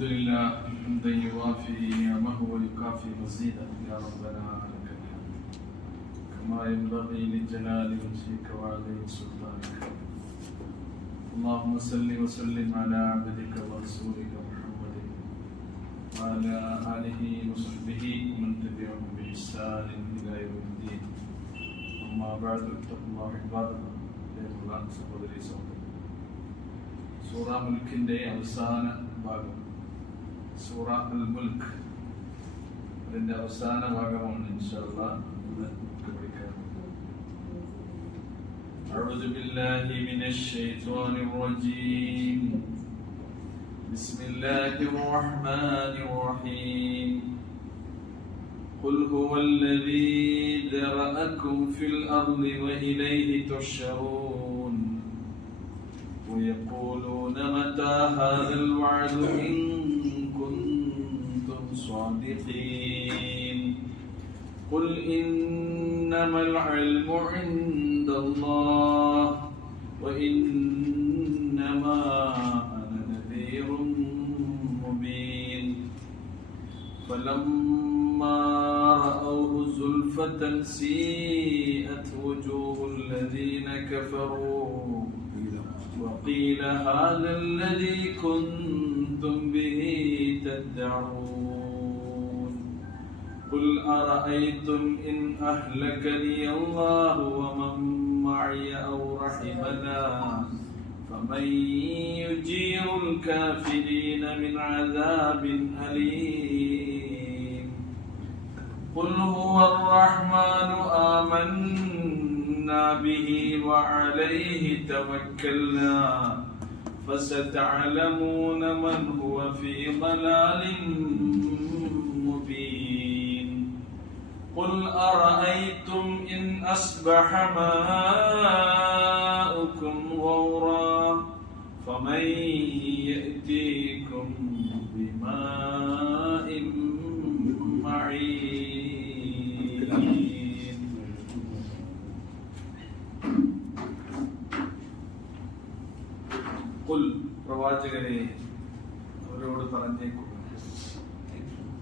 الحمد لله حمدا يوافي نعمه ويكافي مزيدا يا ربنا لك الحمد كما ينبغي لجلال وجهك وعظيم سلطانك. اللهم صل وسلم على عبدك ورسولك محمد وعلى آله وصحبه ومن تبعهم بإحسان إلى يوم الدين. أما بعد اتقوا الله عباد الله. സഹോദരീ സഹോദരൻ, സൂറ മുൽക്കിന്റെ അവസാന ഭാഗം, സൂറ അൽ മുൽക്ക്, അതിന്റെ അവസാന ഭാഗമാണ് ഇൻഷാ അല്ലാഹ് ഇന്ന് പഠിക്കാൻ. أعوذ بالله من الشيطان الرجيم. بسم الله الرحمن الرحيم. قل هو الذي ذرأكم في الأرض وإليه تحشرون. ويقولون متى هذا الوعد إن كنتم صادقين. قل إنما العلم عند الله وإنما أنا نذير مبين. فلما رأوه زلفة سيئت وجوه الذين كفروا وقيل هذا الذي كنتم به تدعون. قل أرأيتم إن أهلكني الله ومن معي أو رحمنا فمن يجير الكافرين من عذاب أليم. قل هو الرحمن آمنا به وعليه توكلنا فستعلمون من هو في ضلال مبين. قل أرأيتم إن أصبح ماؤكم غورا فمن يأتيكم بماء معين. ഖുൽ, പ്രവാചകരെ അവരോട് പറഞ്ഞേക്കുക,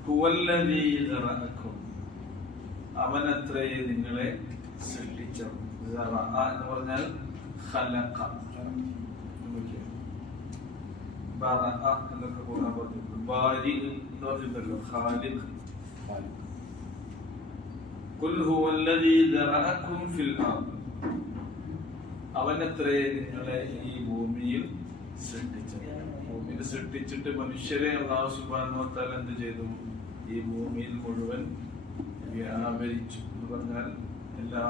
ഹുവല്ലദീ ദറഅക്കും, അവനത്രേ നിങ്ങളെ സൃഷ്ടിച്ചവൻ. ദറഅ എന്ന് പറഞ്ഞാൽ ഖലഖ, ബറഅ എന്നൊക്കെ ഖുർആൻ പറഞ്ഞിട്ടുണ്ട്. ബാരി എന്ന് പറഞ്ഞിട്ടുണ്ടല്ലോ, ഖാലിഖ്. ഖുൽ ഹുവല്ലദീ ദറഅക്കും ഫിൽ അർദ്, അവനത്രേ നിങ്ങളെ ഈ ഭൂമിയിൽ സൃഷ്ടിച്ചത്. ഭൂമിയിൽ സൃഷ്ടിച്ചിട്ട് മനുഷ്യരെ അല്ലാഹു സുബ്ഹാനഹു വ തആല എന്ത് ചെയ്തു? ഈ ഭൂമിയിൽ മുഴുവൻ വ്യാപരിച്ചു എന്ന് പറഞ്ഞാൽ എല്ലാ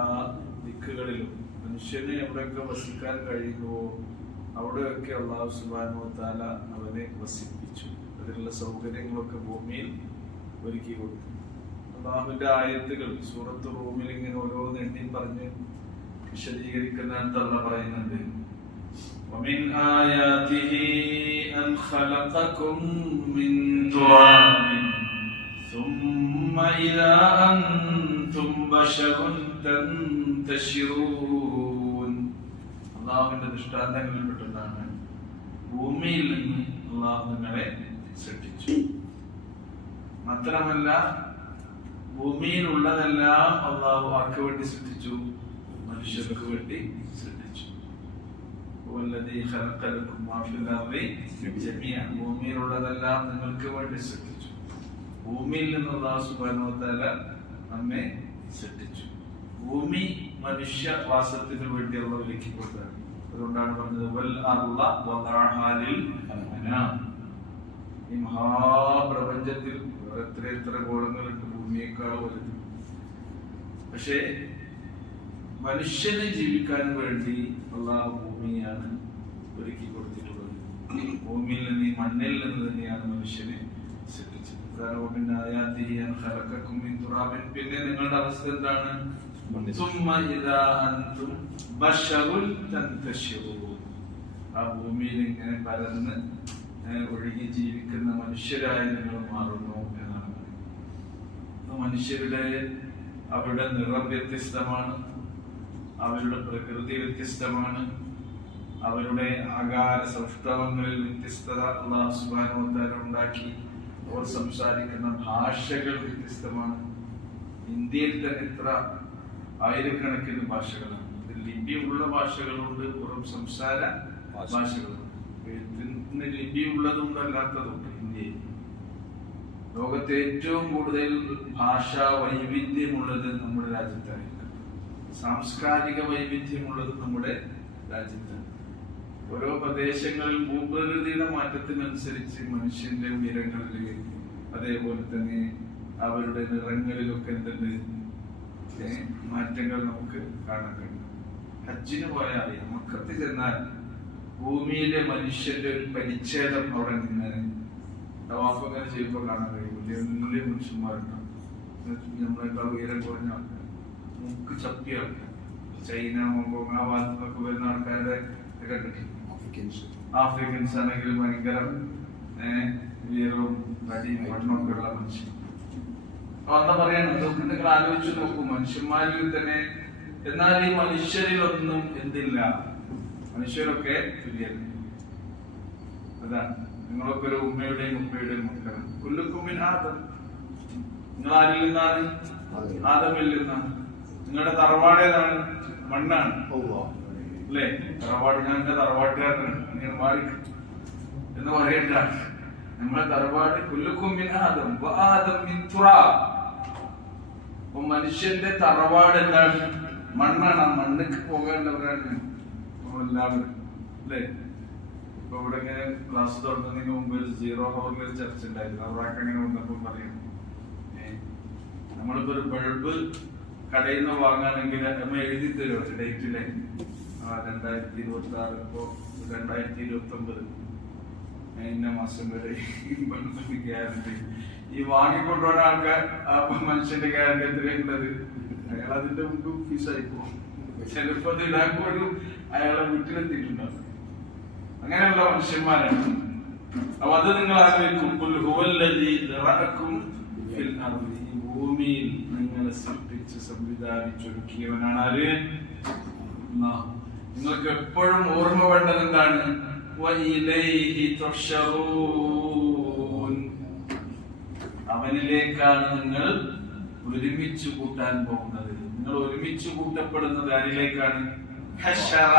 ദിക്കുകളിലും മനുഷ്യനെ എവിടെയൊക്കെ വസിക്കാൻ കഴിയുമോ അവിടെയൊക്കെ അല്ലാഹു സുബ്ഹാനഹു വ തആല അവനെ വസിപ്പിച്ചു. അതിനുള്ള സൗകര്യങ്ങളൊക്കെ ഭൂമിയിൽ ഒരുക്കി കൊടുത്തു. അല്ലാഹുവിന്റെ ആയത്തുകൾ സൂറത്ത് റൂമിൽ ഇങ്ങനെ ഓരോന്ന് എണ്ണി പറഞ്ഞ് വിശദീകരിക്കുന്നതാണ് പറയുന്നത്. ومن آياته أن خلقكم من تراب ثم إذا أنتم بشر تنتشرون. അല്ലാഹുവിന്റെ ദൃഷ്ടാന്തങ്ങളിൽപ്പെട്ടതാണ് ഭൂമിയിൽ നിന്ന് അല്ലാഹു നിങ്ങളെ സൃഷ്ടിച്ചു. മാത്രമല്ല ഭൂമിയിലുള്ളതെല്ലാം അല്ലാഹു ആർക്ക് വേണ്ടി സൃഷ്ടിച്ചു? മനുഷ്യർക്ക് വേണ്ടി സൃഷ്ടിച്ചു. ഭൂമിയിലുള്ളതെല്ലാം നിങ്ങൾക്ക് വേണ്ടി സൃഷ്ടിച്ചു. ഭൂമിയിൽ നിന്ന് അല്ലാഹു സുബ്ഹാനഹു വ തആല നമ്മെ സൃഷ്ടിച്ചു. ഭൂമി മനുഷ്യവാസത്തിന് വേണ്ടിയുള്ള ഒരുക്കി കൊടുത്തതാണ്. അതുകൊണ്ടാണ് പറഞ്ഞത് വൽ അർള വദഅഹാ ലിൽ അനാം. ഈ മഹാപ്രപഞ്ചത്തിൽ എത്ര ഗോളങ്ങളുണ്ട്, ഭൂമിയേക്കാൾ വലുത്. പക്ഷേ മനുഷ്യനെ ജീവിക്കാൻ വേണ്ടി അല്ലാഹു ഭൂമിയാണ് ഒരുക്കി കൊടുത്തിട്ടുള്ളത്. ഭൂമിയിൽ നിന്ന്, ഈ മണ്ണിൽ നിന്ന് തന്നെയാണ് മനുഷ്യനെ സൃഷ്ടിച്ചത്. പിന്നെ നിങ്ങളുടെ അവസ്ഥ എന്താണ്? ആ ഭൂമിയിൽ ഇങ്ങനെ പരന്ന് ഒഴുകി ജീവിക്കുന്ന മനുഷ്യരായി നിങ്ങൾ മാറുന്നു എന്നാണ് പറയുന്നത്. മനുഷ്യരുടെ അവരുടെ നിറം വ്യത്യസ്തമാണ്, അവരുടെ പ്രകൃതി വ്യത്യസ്തമാണ്, അവരുടെ ആകാര സൗഷ്ഠവങ്ങളിൽ വ്യത്യസ്തത അല്ലാഹു സുബ്ഹാനഹു വ തആല ഉണ്ടാക്കി. അവർ സംസാരിക്കുന്ന ഭാഷകൾ വ്യത്യസ്തമാണ്. ഇന്ത്യയിൽ തന്നെ ഇത്ര ആയിരക്കണക്കിന് ഭാഷകളാണ്. ലിപിയുള്ള ഭാഷകളുണ്ട്, പുറം സംസാര ഭാഷകളുണ്ട്. എഴുത്തിന് ലിപിയുള്ളതുണ്ട്, അല്ലാത്തതുണ്ട്. ഇന്ത്യയിൽ ലോകത്തെ ഏറ്റവും കൂടുതൽ ഭാഷാ വൈവിധ്യമുള്ളത് നമ്മുടെ രാജ്യത്തായിരിക്കും. സാംസ്കാരിക വൈവിധ്യമുള്ളത് നമ്മുടെ രാജ്യത്താണ്. ഓരോ പ്രദേശങ്ങളിൽ ഭൂപ്രകൃതിയുടെ മാറ്റത്തിനനുസരിച്ച് മനുഷ്യന്റെ ഉയരങ്ങളിൽ, അതേപോലെ തന്നെ അവരുടെ നിറങ്ങളിലൊക്കെ എന്തുണ്ട് മാറ്റങ്ങൾ നമുക്ക് കാണാൻ കഴിയും. ഹജ്ജിന് പോയാൽ അറിയാം, മക്കത്ത് ചെന്നാൽ ഭൂമിയിലെ മനുഷ്യന്റെ ഒരു പരിച്ഛേദം അവിടെ നിന്ന് തവാഫ് അങ്ങനെ ചെയ്യുമ്പോൾ കാണാൻ കഴിയും. വലിയ മനുഷ്യന്മാരുണ്ടാവും, നമ്മളെക്കാൾ ഉയരം കുറഞ്ഞ ആൾക്കാർ, മുക്ക് ചപ്പിയ ആൾക്കാർ, ചൈന, ഹോങ്കോങ് ആ ഭാഗത്തൊക്കെ വരുന്ന ആൾക്കാരുടെ ആഫ്രിക്കൻസ് ആണെങ്കിൽ ഭയങ്കര ഉയരവും തടിയും വണ്ണമൊക്കെ ഉള്ള മനുഷ്യൻ. എന്താ പറയാണ്, അതൊക്കെ നിങ്ങൾ ആലോചിച്ച് നോക്കൂ. മനുഷ്യന്മാരിൽ തന്നെ, എന്നാൽ ഈ മനുഷ്യരിലൊന്നും എന്തില്ല, മനുഷ്യരൊക്കെ തുല്യല്ല. അതാണ്, നിങ്ങളൊക്കെ ഒരു ഉമ്മയുടെയും ഉപ്പയുടെയും മക്കളാണ്. കുല്ലുക്കും മിൻ ആദം. നിങ്ങൾ ആരിൽ നിന്നാണ്? ആദമിൽ നിന്നാണ്. നിങ്ങളുടെ തറവാട് ഏതാണ്? മണ്ണാണ് അല്ലേ? തറവാട്, ഞാൻ എന്റെ തറവാട്ടുകാരനാണ്, നിങ്ങൾ മാറി എന്ന് പറയണ്ട. നമ്മളെ തറവാട് കുല്ലുക്കും മിൻ ആദം വ ആദം മിൻ തുറാബ്. അപ്പൊ മനുഷ്യന്റെ തറവാട് എന്താണ്? മണ്ണാണ്. ആ മണ്ണിക്ക് പോകേണ്ടവരാണ് എല്ലാവരും അല്ലേ? ഇപ്പൊ ഇവിടെ ഇങ്ങനെ ക്ലാസ് തുടങ്ങുന്നതിന് മുമ്പ് ഒരു 0 ഹവറിൽ ഒരു ചർച്ച ഉണ്ടായിരുന്നു. അവർക്ക് അങ്ങനെ വന്നപ്പോൾ പറയും, നമ്മളിപ്പോ ഒരു ബൾബ് കടയിൽ നിന്ന് വാങ്ങാണെങ്കിൽ നമ്മൾ എഴുതി തരുമോ ഡേറ്റിലെ 2026, ഇപ്പോ 2029 ഇന്ന മാസം വരെ ബൾബിന് ഗ്യാരണ്ടി. ഈ വാങ്ങിക്കൊണ്ടുപോകുന്ന ആൾക്കാർ ആ മനുഷ്യന്റെ ഗ്യാരണ്ടി എത്രയുള്ളത്? അയാൾ അതിന്റെ മുമ്പ് ഫീസായി പോകും. ചിലപ്പോ അത് ഇടാൻ പോലും അയാളെ വീട്ടിലെത്തിയിട്ടുണ്ടാവും. അങ്ങനെയുള്ള മനുഷ്യന്മാരാണ്. അപ്പൊ അത് നിങ്ങൾ ആലോചിക്കും. ഈ ഭൂമിയിൽ നിങ്ങളെ സൃഷ്ടിച്ച് സംവിധാനിച്ചൊരുക്കിയവനാണ് ആര്? നിങ്ങൾക്ക് എപ്പോഴും ഓർമ്മ വേണ്ടത് എന്താണ്? അവനിലേക്കാണ് നിങ്ങൾ ഒരുമിച്ച് കൂട്ടാൻ പോകുന്നത്. നിങ്ങൾ ഒരുമിച്ച് കൂട്ടപ്പെടുന്നത് ആരിലേക്കാണ്? ഹശറ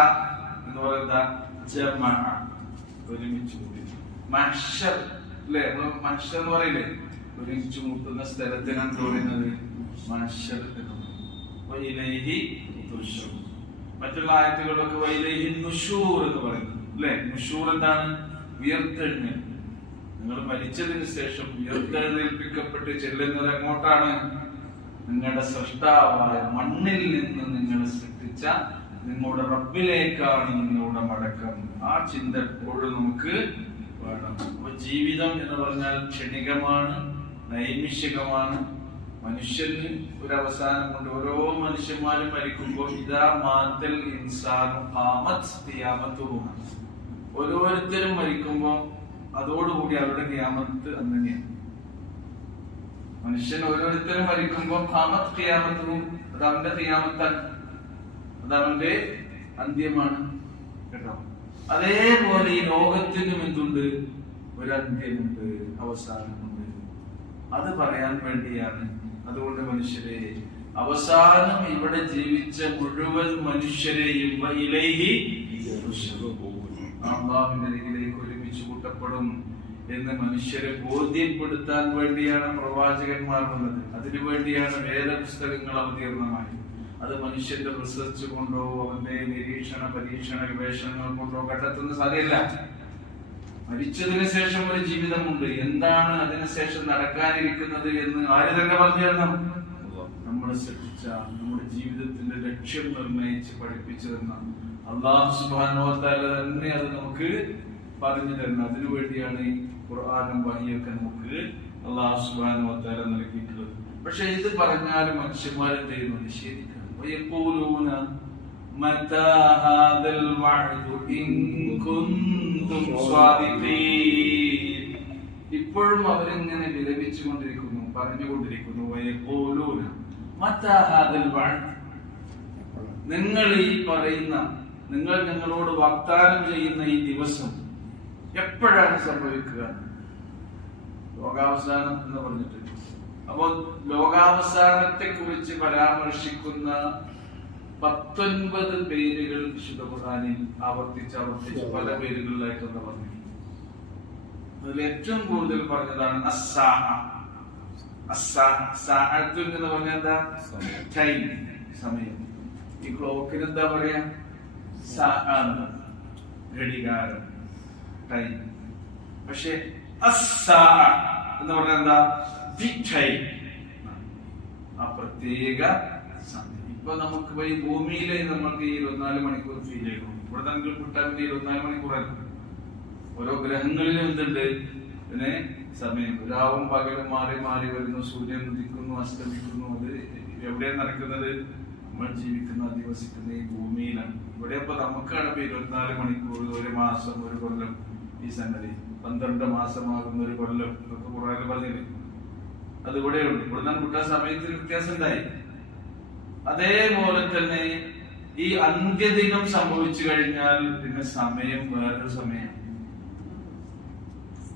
എന്ന് പറയുന്ന ജമാ, ഒരുമിച്ച് കൂട്ടി. മഹ്ശർ അല്ലേ? മഹ്ശർ എന്ന് പറയില്ലേ, ഒരുമിച്ച് കൂട്ടുന്ന സ്ഥലത്തിനാണ് പറയുന്നത് മഹ്ശർ എന്ന് പറയും. മറ്റുള്ള ആയത്തുകളൊക്കെ വൈലൈഹി നുശൂർ എന്ന് പറയുന്നത് അല്ലെ? നുശൂർ എന്താണ്? ഉയർത്തെഴുന്നേൽപ്പ്. നിങ്ങൾ മരിച്ചതിന് ശേഷം ഉയർത്തെഴുന്നേൽപ്പിക്കപ്പെട്ട് ചെല്ലുന്നത് എങ്ങോട്ടാണ്? നിങ്ങളുടെ സൃഷ്ടാവായ മണ്ണിൽ നിന്ന് നിങ്ങളെ സൃഷ്ടിച്ച നിങ്ങളുടെ റബ്ബിലേക്കാണ് നിങ്ങളുടെ മടക്കം. ആ ചിന്ത എപ്പോഴും നമുക്ക് വേണം. അപ്പൊ ജീവിതം എന്ന് പറഞ്ഞാൽ ക്ഷണികമാണ്, നൈമിഷികമാണ്. മനുഷ്യന് ഒരു അവസാനമുണ്ട്. ഓരോ മനുഷ്യന്മാരും മരിക്കുമ്പോൾ ഇതാ മാതൽ ഇൻസാൻ ഖാമത്ത് ഖിയാമത്തുഹു. ഓരോരുത്തരും മരിക്കുമ്പോൾ അതോടുകൂടി അവരുടെ ഖിയാമത്ത് അങ്ങനെയാണ്. മനുഷ്യൻ ഓരോരുത്തരും മരിക്കുമ്പോൾ ഖാമത്ത് ഖിയാമത്തുഹു, അത് അവന്റെ ഖിയാമത്താണ്, അത് അവന്റെ അന്ത്യമാണ് കേട്ടോ. അതേപോലെ ഈ ലോകത്തിനും എന്തുണ്ട്? ഒരു അന്ത്യമുണ്ട്, അവസാനമുണ്ട്. അത് പറയാൻ വേണ്ടിയാണ്. അതുകൊണ്ട് മനുഷ്യരെ, അവസാനം ഇവിടെ ജീവിച്ച മുഴുവൻ മനുഷ്യരെയും അല്ലാഹുവിന്റെ അരികിലേക്ക് ഒരുമിച്ച് കൂട്ടപ്പെടും എന്ന് മനുഷ്യരെ ബോധ്യപ്പെടുത്താൻ വേണ്ടിയാണ് പ്രവാചകന്മാർ വന്നത്. അതിനു വേണ്ടിയാണ് വേദപുസ്തകങ്ങൾ അവതീർണമായത്. അത് മനുഷ്യന്റെ റിസർച്ച് കൊണ്ടോ അവന്റെ നിരീക്ഷണ പരീക്ഷണ ഗവേഷണങ്ങൾ കൊണ്ടോ കണ്ടെത്തുന്ന സാധ്യമല്ല. മരിച്ചതിന് ശേഷം ഒരു ജീവിതമുണ്ട്. എന്താണ് അതിനുശേഷം നടക്കാനിരിക്കുന്നത് എന്ന് ആര് തന്നെ പറഞ്ഞു തരണം? നമ്മളെ സൃഷ്ടിച്ച, നമ്മുടെ ജീവിതത്തിന്റെ ലക്ഷ്യം നിർണയിച്ച് പഠിപ്പിച്ചു തന്ന അല്ലാഹു സുബ്ഹാനഹു വ തആല തന്നെ അത് നമുക്ക് പറഞ്ഞു തരണം. അതിനുവേണ്ടിയാണ് ഈ ഖുർആനും വഹിയൊക്കെ നമുക്ക് അല്ലാഹു സുബ്ഹാനഹു വ തആല നൽകിയിട്ടുള്ളത്. പക്ഷെ ഇത് പറഞ്ഞാലും മനുഷ്യന്മാരെന്ത് ചെയ്യുന്നു? നിഷേധിക്കുന്നു. വയഖൂലൂന മതാ ഹാദൽ വഅദു ഇൻ കുൻതും സ്വാദിഖീൻ. ഇപ്പോഴും അവരിങ്ങനെ വിലപിച്ചുകൊണ്ടിരിക്കുന്നു, പറഞ്ഞുകൊണ്ടിരിക്കുന്നു. വയഖൂലൂന മതാ ഹാദൽ വഅദ്. നിങ്ങൾ ഈ പറയുന്ന നിങ്ങൾ ഞങ്ങളോട് വാഗ്ദാനം ചെയ്യുന്ന ഈ ദിവസം എപ്പോഴാണ് സംഭവിക്കുക? ലോകാവസാനം എന്ന് പറഞ്ഞിട്ട്. അപ്പോൾ ലോകാവസാനത്തെ കുറിച്ച് പരാമർശിക്കുന്ന 19 പേരുകൾ വിശുദ്ധ ഖുർആനിൽ ആവർത്തിച്ച് പല പേരുകളിലായിട്ടൊന്ന് പറഞ്ഞു. അതിൽ ഏറ്റവും കൂടുതൽ പറഞ്ഞതാണ് എന്ന് പറഞ്ഞാൽ എന്താ? ടൈം, സമയം. ഈ ക്ലോക്കിന് എന്താ പറയാ? ഘടികാരം, ടൈം. പക്ഷെ എന്ന് പറഞ്ഞാൽ എന്താ? ആ പ്രത്യേക സമയം. ഇപ്പൊ നമുക്ക് ഈ ഭൂമിയിലെ നമുക്ക് 24 മണിക്കൂർ ഫീൽ ചെയ്യണം. ഇവിടെ നമുക്ക് കിട്ടാൻ 24 മണിക്കൂറല്ല. ഓരോ ഗ്രഹങ്ങളിലും എന്തുണ്ട്? പിന്നെ സമയം. രാവും പകലും മാറി മാറി വരുന്നു. സൂര്യൻ ഉദിക്കുന്നു, അസ്തമിക്കുന്നു. അത് എവിടെയാണ് നടക്കുന്നത്? നമ്മൾ ജീവിക്കുന്ന, അധിവസിക്കുന്ന ഈ ഭൂമിയിലാണ്. ഇവിടെ ഇപ്പൊ നമുക്കാണ് 24 മണിക്കൂർ, ഒരു മാസം, ഒരു കൊല്ലം. ഈ സംഗതി 12 മാസമാകുന്ന ഒരു കൊല്ലം എന്നൊക്കെ ഖുർആനിൽ പറഞ്ഞില്ലേ? അത് ഇവിടെയുണ്ട്. ഇവിടെ നിന്ന് കിട്ടാൻ സമയത്തിന് വ്യത്യാസം ഉണ്ടായി. അതേപോലെ തന്നെ ഈ അന്ത്യദിനം സംഭവിച്ചു കഴിഞ്ഞാൽ പിന്നെ സമയം വേറൊരു സമയം.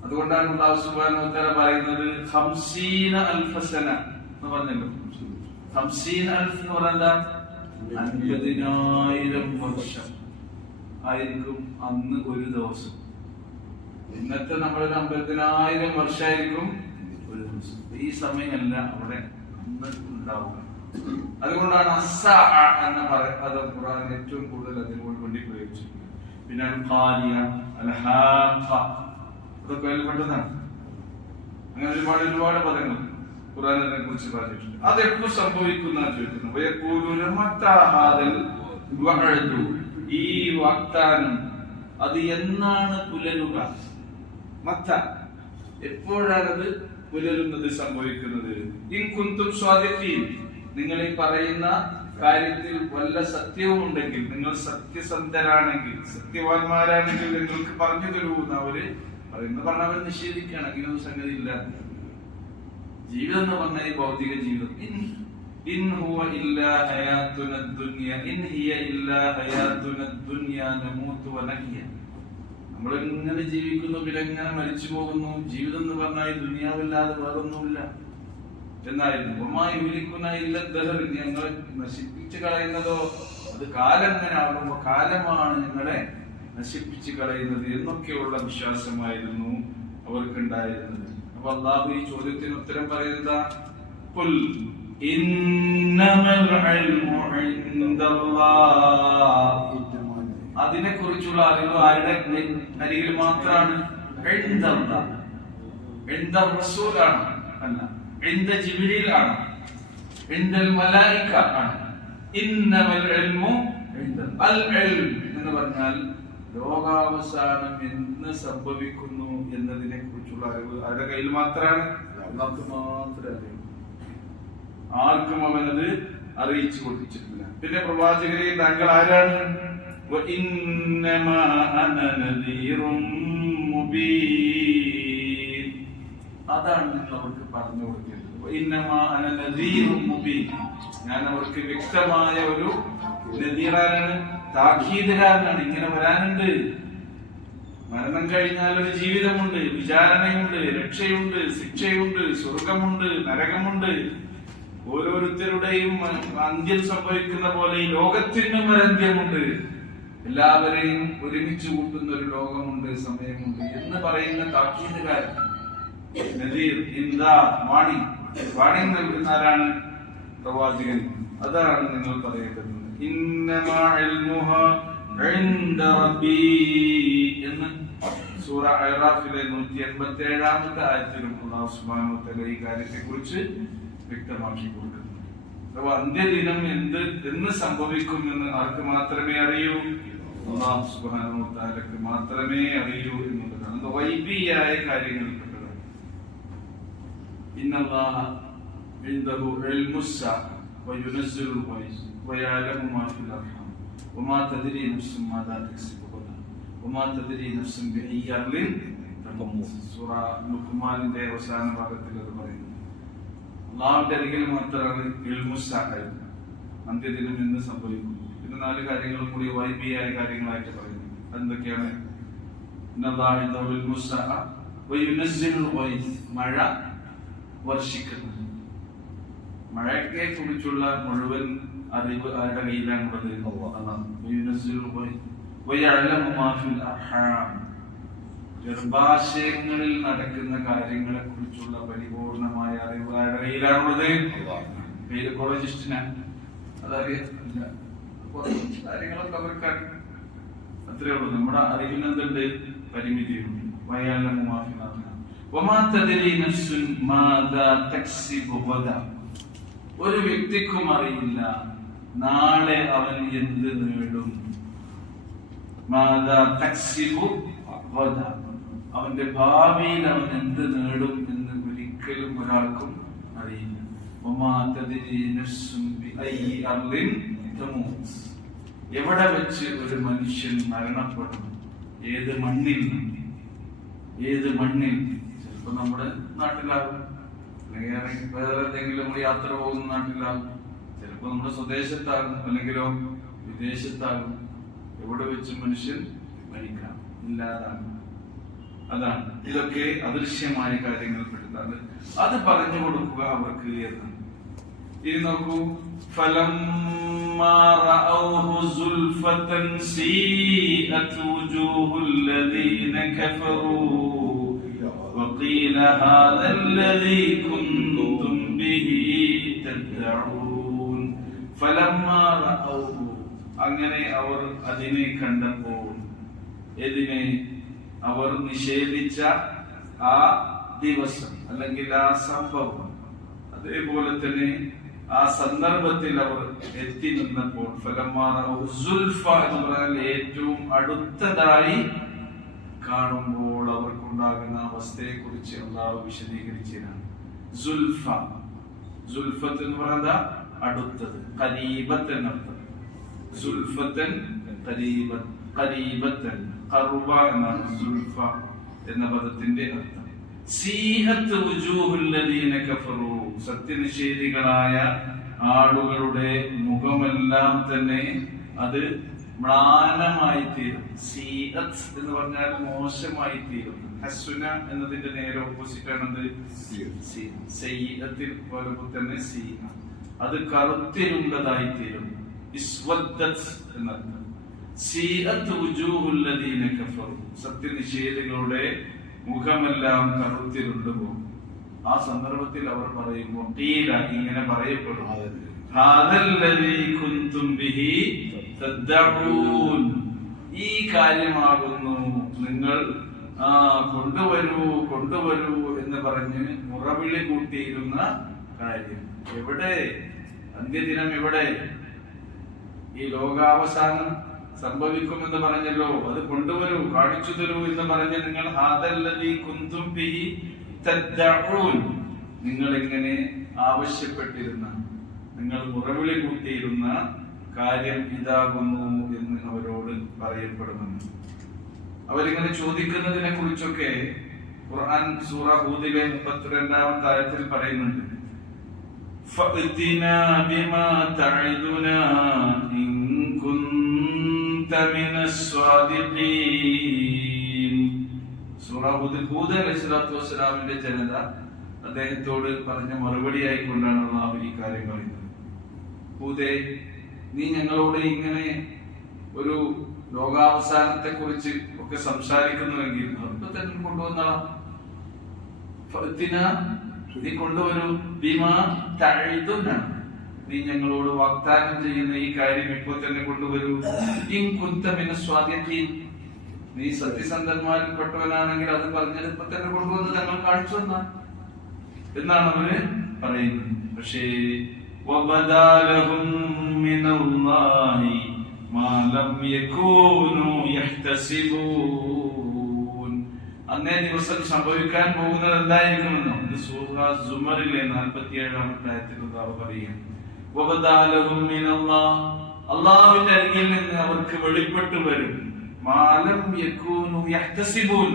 അതുകൊണ്ടാണ് അല്ലാഹു സുബ്ഹാനഹു വ തആല പറയുന്നത് 50,000 സന എന്ന് പറഞ്ഞല്ലോ. 50,000 എന്ന് പറഞ്ഞാൽ 50,000 വർഷം ആയിരിക്കും അന്ന് ഒരു ദിവസം. ഇന്നത്തെ നമ്മളൊരു 50,000 വർഷമായിരിക്കും ഒരു ദിവസം. ഈ സമയമല്ല അവിടെ അന്ന് ഉണ്ടാവുക. അതുകൊണ്ടാണ് എന്ന പദം ഖുർആൻ ഏറ്റവും കൂടുതൽ അതിനോട് വേണ്ടി പ്രയോഗിച്ചു. പിന്നെ അതൊക്കെ പെട്ടതാണ്. അങ്ങനെ ഒരുപാട് പദങ്ങൾ ഖുർആനിനെ കുറിച്ച് പറഞ്ഞിട്ടുണ്ട്. അതെപ്പോ സംഭവിക്കുന്ന ചോദിക്കുന്നു. ഈ വാഗ്ദാനം അത് എന്നാണ് പുലരുക? മത്ത, എപ്പോഴാണത് പുലരുന്നത്, സംഭവിക്കുന്നത്? ഇൻ കുന്തും സ്വാദിഖീൻ, നിങ്ങൾ ഈ പറയുന്ന കാര്യത്തിൽ വല്ല സത്യവും ഉണ്ടെങ്കിൽ, നിങ്ങൾ സത്യസന്ധരാണെങ്കിൽ, സത്യവാന്മാരാണെങ്കിൽ നിങ്ങൾക്ക് പറഞ്ഞു തരൂ എന്ന് അവര് പറയുന്നത്. പറഞ്ഞ അവർ നിഷേധിക്കുകയാണ്. അങ്ങനെയൊന്നും സംഗതി ഇല്ല. ജീവിതം എന്ന് പറഞ്ഞാൽ ഈ ഭൗതിക ജീവിതം. ഇൻ ഹുവ ഇല്ലാ ഹയാതുന ദുനിയ ഇൻ ഹിയ ഇല്ലാ ഹയാതുന ദുനിയ നമൂതു വ നഹ്യ. നമ്മൾ ഇങ്ങനെ ജീവിക്കുന്നു, പിന്നെ ഇങ്ങനെ മരിച്ചു പോകുന്നു. ജീവിതം എന്ന് പറഞ്ഞാൽ ഈ ദുനിയാവില്ലാതെ വേറൊന്നുമില്ല എന്നായിരുന്നു. ഞങ്ങളെ നശിപ്പിച്ചു കളയുന്നതോ അത് കാലം ഇങ്ങനെ ആകുമ്പോ കാലമാണ് ഞങ്ങളെ നശിപ്പിച്ചു കളയുന്നത് എന്നൊക്കെയുള്ള വിശ്വാസമായിരുന്നു അവർക്കുണ്ടായിരുന്നത്. അപ്പൊ അല്ലാഹു ഈ ചോദ്യത്തിന് ഉത്തരം പറയുന്നത് അതിനെ കുറിച്ചുള്ള അറിവ് ആരുടെ അരികിൽ മാത്രമാണ്? റസൂലാണ് അല്ല, ജിബ്രീൽ ആണ്, മലായിക ആണ്. ഇന്നമൽ ഇൽമു അൽ ഇൽം എന്ന് പറഞ്ഞാൽ ലോകാവസാനം എന്ന് സംഭവിക്കുന്നു എന്നതിനെ കുറിച്ചുള്ള അറിവ് ആരുടെ കയ്യിൽ മാത്രമാണ്? അല്ലാഹുവിന് മാത്രമേ അറിയൂ. ആർക്കും അവനത് അറിയിച്ചു കൊടുത്തിട്ടില്ല. പിന്നെ പ്രവാചകരെ താങ്കൾ ആരാണ്? അതാണ് നിങ്ങൾ അവർക്ക് പറഞ്ഞു കൊടുക്കേണ്ടത്. ഞാൻ അവർക്ക് വ്യക്തമായ ഒരു നദീറാനാണ്, താക്കീതുകാരനാണ്. ഇങ്ങനെ വരാനുണ്ട്. മരണം കഴിഞ്ഞാൽ ഒരു ജീവിതമുണ്ട്, വിചാരണയുണ്ട്, രക്ഷയുണ്ട്, ശിക്ഷയുണ്ട്, സ്വർഗമുണ്ട്, നരകമുണ്ട്. ഓരോരുത്തരുടെയും അന്ത്യം സംഭവിക്കുന്ന പോലെ ഈ ലോകത്തിനും ഒരു അന്ത്യമുണ്ട്. എല്ലാവരെയും ഒരുമിച്ച് കൂട്ടുന്ന ഒരു ലോകമുണ്ട്, സമയമുണ്ട് എന്ന് പറയുന്ന താക്കീതുകാരൻ, നദീർ, വാണിംഗ് നൽകുന്ന ആരാണ്? പ്രവാചകൻ. അതാണ് നിങ്ങൾ പറയേണ്ടത്. എന്ന് സൂറ അഅറാഫിലെ 187-ാമത്തെ ആയത്തിലും അല്ലാഹു സുബ്ഹാനഹു വ തആല ഈ കാര്യത്തെ കുറിച്ച് വ്യക്തമാക്കി കൊടുക്കുന്നു. അപ്പൊ അന്ത്യദിനം എന്ന് സംഭവിക്കുമെന്ന് ആർക്ക് മാത്രമേ അറിയൂ? അല്ലാഹു സുബ്ഹാനഹു വ തആലക്ക് മാത്രമേ അറിയൂ എന്നുള്ളതാണ്. അത് ഗൈബിയായ കാര്യങ്ങളിൽപ്പെട്ടതാണ്. ഇന്നല്ലാഹ ഇൻദഹു ഇൽമുസ് സഅ വയുനസ്സിലുൽ ഗൈസ് വയഅലമു മാ ഫിൽ അർഹാം വമാ തദ്രി നഫ്സും മാദാ തക്സിബു ഗദൻ വമാ തദ്രി നഫ്സും ബിഅയ്യി അർളിൻ തമൂത്ത്. സൂറ ലുഖ്മാനിന്റെ അവസാന ഭാഗത്തിൽ അത് പറയുന്നു. അല്ലാഹുവിന്റെ അരികിൽ മാത്രമാണ് ഇൽമുസ് സഅ, അന്ത്യദിനം എന്ന് സംഭവിക്കുന്നു. പിന്നെ 4 കാര്യങ്ങളും കൂടി വൈബിയായ കാര്യങ്ങളായിട്ട് പറയുന്നു. എന്തൊക്കെയാണ്? മഴ വർഷിക്കുന്നു. മഴയെ കുറിച്ചുള്ള മുഴുവൻ അറിവ് ആരുടെ കയ്യിലാണുള്ളത്? ഗർഭാശയങ്ങളിൽ നടക്കുന്ന കാര്യങ്ങളെ കുറിച്ചുള്ള പരിപൂർണമായ അറിവ് ആരുടെ കയ്യിലാണുള്ളത്? ഗൈനക്കോളജിസ്റ്റിന് അതറിയില്ല. കാര്യങ്ങളൊക്കെ അവർക്ക് അത്രേ ഉള്ളൂ. നമ്മുടെ അറിവിന് എന്തുണ്ട്? പരിമിതിയുണ്ട്. ഒരു വ്യക്തിക്കും അറിയില്ല നാളെ അവൻ എന്ത് നേടും. അവന്റെ ഭാവിയിൽ അവൻ എന്ത് നേടും എന്ന് ഒരിക്കലും ഒരാൾക്കും അറിയില്ല. എവിടെ വെച്ച് ഒരു മനുഷ്യൻ മരണപ്പെടും, ഏത് മണ്ണിൽ, ചിലപ്പോ നമ്മുടെ നാട്ടിലാകും, അല്ലെങ്കിൽ വേറെ എന്തെങ്കിലും യാത്ര പോകുന്ന നാട്ടിലാകും, ചിലപ്പോ നമ്മുടെ സ്വദേശത്താകും, അല്ലെങ്കിലോ വിദേശത്താകും. എവിടെ വെച്ച് മനുഷ്യൻ മരിക്കാം, ഇല്ലാതാകും. അതാണ് ഇതൊക്കെ അദൃശ്യമായ കാര്യങ്ങൾ പെട്ടതാണ്. അത് പറഞ്ഞു കൊടുക്കുക അവർക്ക് എന്നാണ്. ഇനി നോക്കൂ, فَلَمَّا رَأَوْهُ زُلْفَةً سِيئَتْ وُجُوهُ الَّذِينَ كَفَرُوا وَقِيلَ هَذَا الَّذِي كُنتُمْ بِهِ تَدَّعُونَ فَلَمَّا رَأَوْهُ അങ്ങനെ അവർ അതിനെ കണ്ടപ്പോൾ, ഇതിനെ അവർ നിഷേധിച്ച ആ ദിവസം അല്ലെങ്കിൽ ആ സംഭവം, അതേപോലെ തന്നെ ആ സന്ദർഭത്തിൽ അവർ എത്തി നിന്നപ്പോൾ, എന്ന് പറഞ്ഞാൽ ഏറ്റവും അടുത്തതായി കാണുമ്പോൾ അവർക്കുണ്ടാകുന്ന അവസ്ഥയെ കുറിച്ച് അല്ലാഹു വിശദീകരിച്ചതാണ്. സുൽഫത്ത് എന്ന് പറയുന്നത് അടുത്തത്, ഖരീബത്ത് എന്നർത്ഥം. സുൽഫത്തൻ ഖരീബത്തൻ ഖറുബ എന്നാണ് സുൽഫ എന്ന പദത്തിന്റെ അർത്ഥം. സീഹത്ത് വുജൂഹുൽ ലദീന കഫറു, സത്യനിഷേധികളായ ആളുകളുടെ മുഖമെല്ലാം തന്നെ അത് മ്ലാനമായി തീരും. സീഹത്ത് എന്ന് പറഞ്ഞാൽ മോശമായി തീരും. ഹസുന എന്നതിന്റെ നേരെ ഓപ്പോസിറ്റ് ആണത് സയ്യിഅത്തിൽ പോലെ തന്നെ സീഹ, അത് കറുത്തിരുണ്ടതായി തീരും. ഇസ്വദ്ദത്ത് എന്നർത്ഥം. സീഅത്ത് വുജൂഹുൽ ലദീന കഫറു, സത്യനിഷേധികളുടെ മുഖമെല്ലാം കറുത്തിരുണ്ടു പോകും. ആ സന്ദർഭത്തിൽ അവർ പറയുമ്പോൾ ഇങ്ങനെ പറയപ്പെടും, ഹാദല്ലദീ കുൻതും ബിഹി തദ്ദഊൻ, ഈ കാര്യമാകുന്നു നിങ്ങൾ കൊണ്ടുവരൂ എന്ന് പറഞ്ഞ് മുറവിളി കൂട്ടിയിരുന്ന കാര്യം. എവിടെ? അന്ത്യദിനം എവിടെ? ഈ ലോകാവസാനം സംഭവിക്കുമെന്ന് പറഞ്ഞല്ലോ, അത് കൊണ്ടുവരൂ, കാണിച്ചു തരൂ എന്ന് പറഞ്ഞ് നിങ്ങൾ ഹാദല്ലദീ കുൻതും ബിഹി തദ്ദഊൻ, നിങ്ങൾ ഇങ്ങനെ ആവശ്യപ്പെട്ടിരുന്ന, നിങ്ങൾ മുറവിളി കൂട്ടിയിരുന്ന കാര്യം ഇതാകുന്നു എന്ന് അവരോട് പറയപ്പെടുന്നുണ്ട്. അവരിങ്ങനെ ചോദിക്കുന്നതിനെ കുറിച്ചൊക്കെ ഖുർആൻ സൂറ ഹൂദിലെ 32-ാമത്തെ ആയത്തിൽ പറയുന്നുണ്ട്. ഫഅ്തിനാ ബിമാ തഅദുനാ ഇൻ കുൻത മിനസ് സ്വാദിഖീൻ. സൂറ ഹൂദ് അലൈഹിസ്സലാത്തു വസ്സലാമിന്റെ ജനത അദ്ദേഹത്തോട് പറഞ്ഞ മറുപടിയായി കൊണ്ടാണ് അല്ലാഹു ഈ കാര്യം പറയുന്നത്. ഹൂദേ, നീ ഞങ്ങളോട് ഇങ്ങനെ ഒരു ലോകാവസാനത്തെ കുറിച്ച് ഒക്കെ സംസാരിക്കുന്നുവെങ്കിൽ അപ്പൊ തന്നെ കൊണ്ടുവന്നാളാം. നീ കൊണ്ടുവരൂ, ബിമാ തഅദുന, നീ ഞങ്ങളോട് വാഗ്ദാനം ചെയ്യുന്ന ഈ കാര്യം ഇപ്പോൾ തന്നെ കൊണ്ടുവരൂ. ഇൻ കുൻത മിനസ് സ്വാദിഖീൻ, നീ സത്യസന്ധന്മാരിൽ പെട്ടവനാണെങ്കിൽ അത് പറഞ്ഞത് ഇപ്പൊ തന്നെ കൊണ്ടുവന്ന് ഞങ്ങൾ കാണിച്ചു തന്ന എന്നാണ് അവര് പറയുന്നത്. പക്ഷേ വബദാലഹും മിനല്ലാഹി മാ ലം യകൂനു യഹ്തസിബൂൻ, അന്നേ ദിവസം സംഭവിക്കാൻ പോകുന്നത് എന്തായിരിക്കുമെന്നോ ഇത് സൂറ സുമറിലെ 47-ാമത്തെ ആയത്തിൽ അല്ലാഹു പറയുന്നു. വബദാലഹും മിനല്ലാഹ്, അല്ലാഹുവിന്റെ അരികിൽ നിന്ന് അവർക്ക് വെളിപ്പെട്ടു വരും. മാ ലം യകൂനു യഹ്തസിബൂൻ,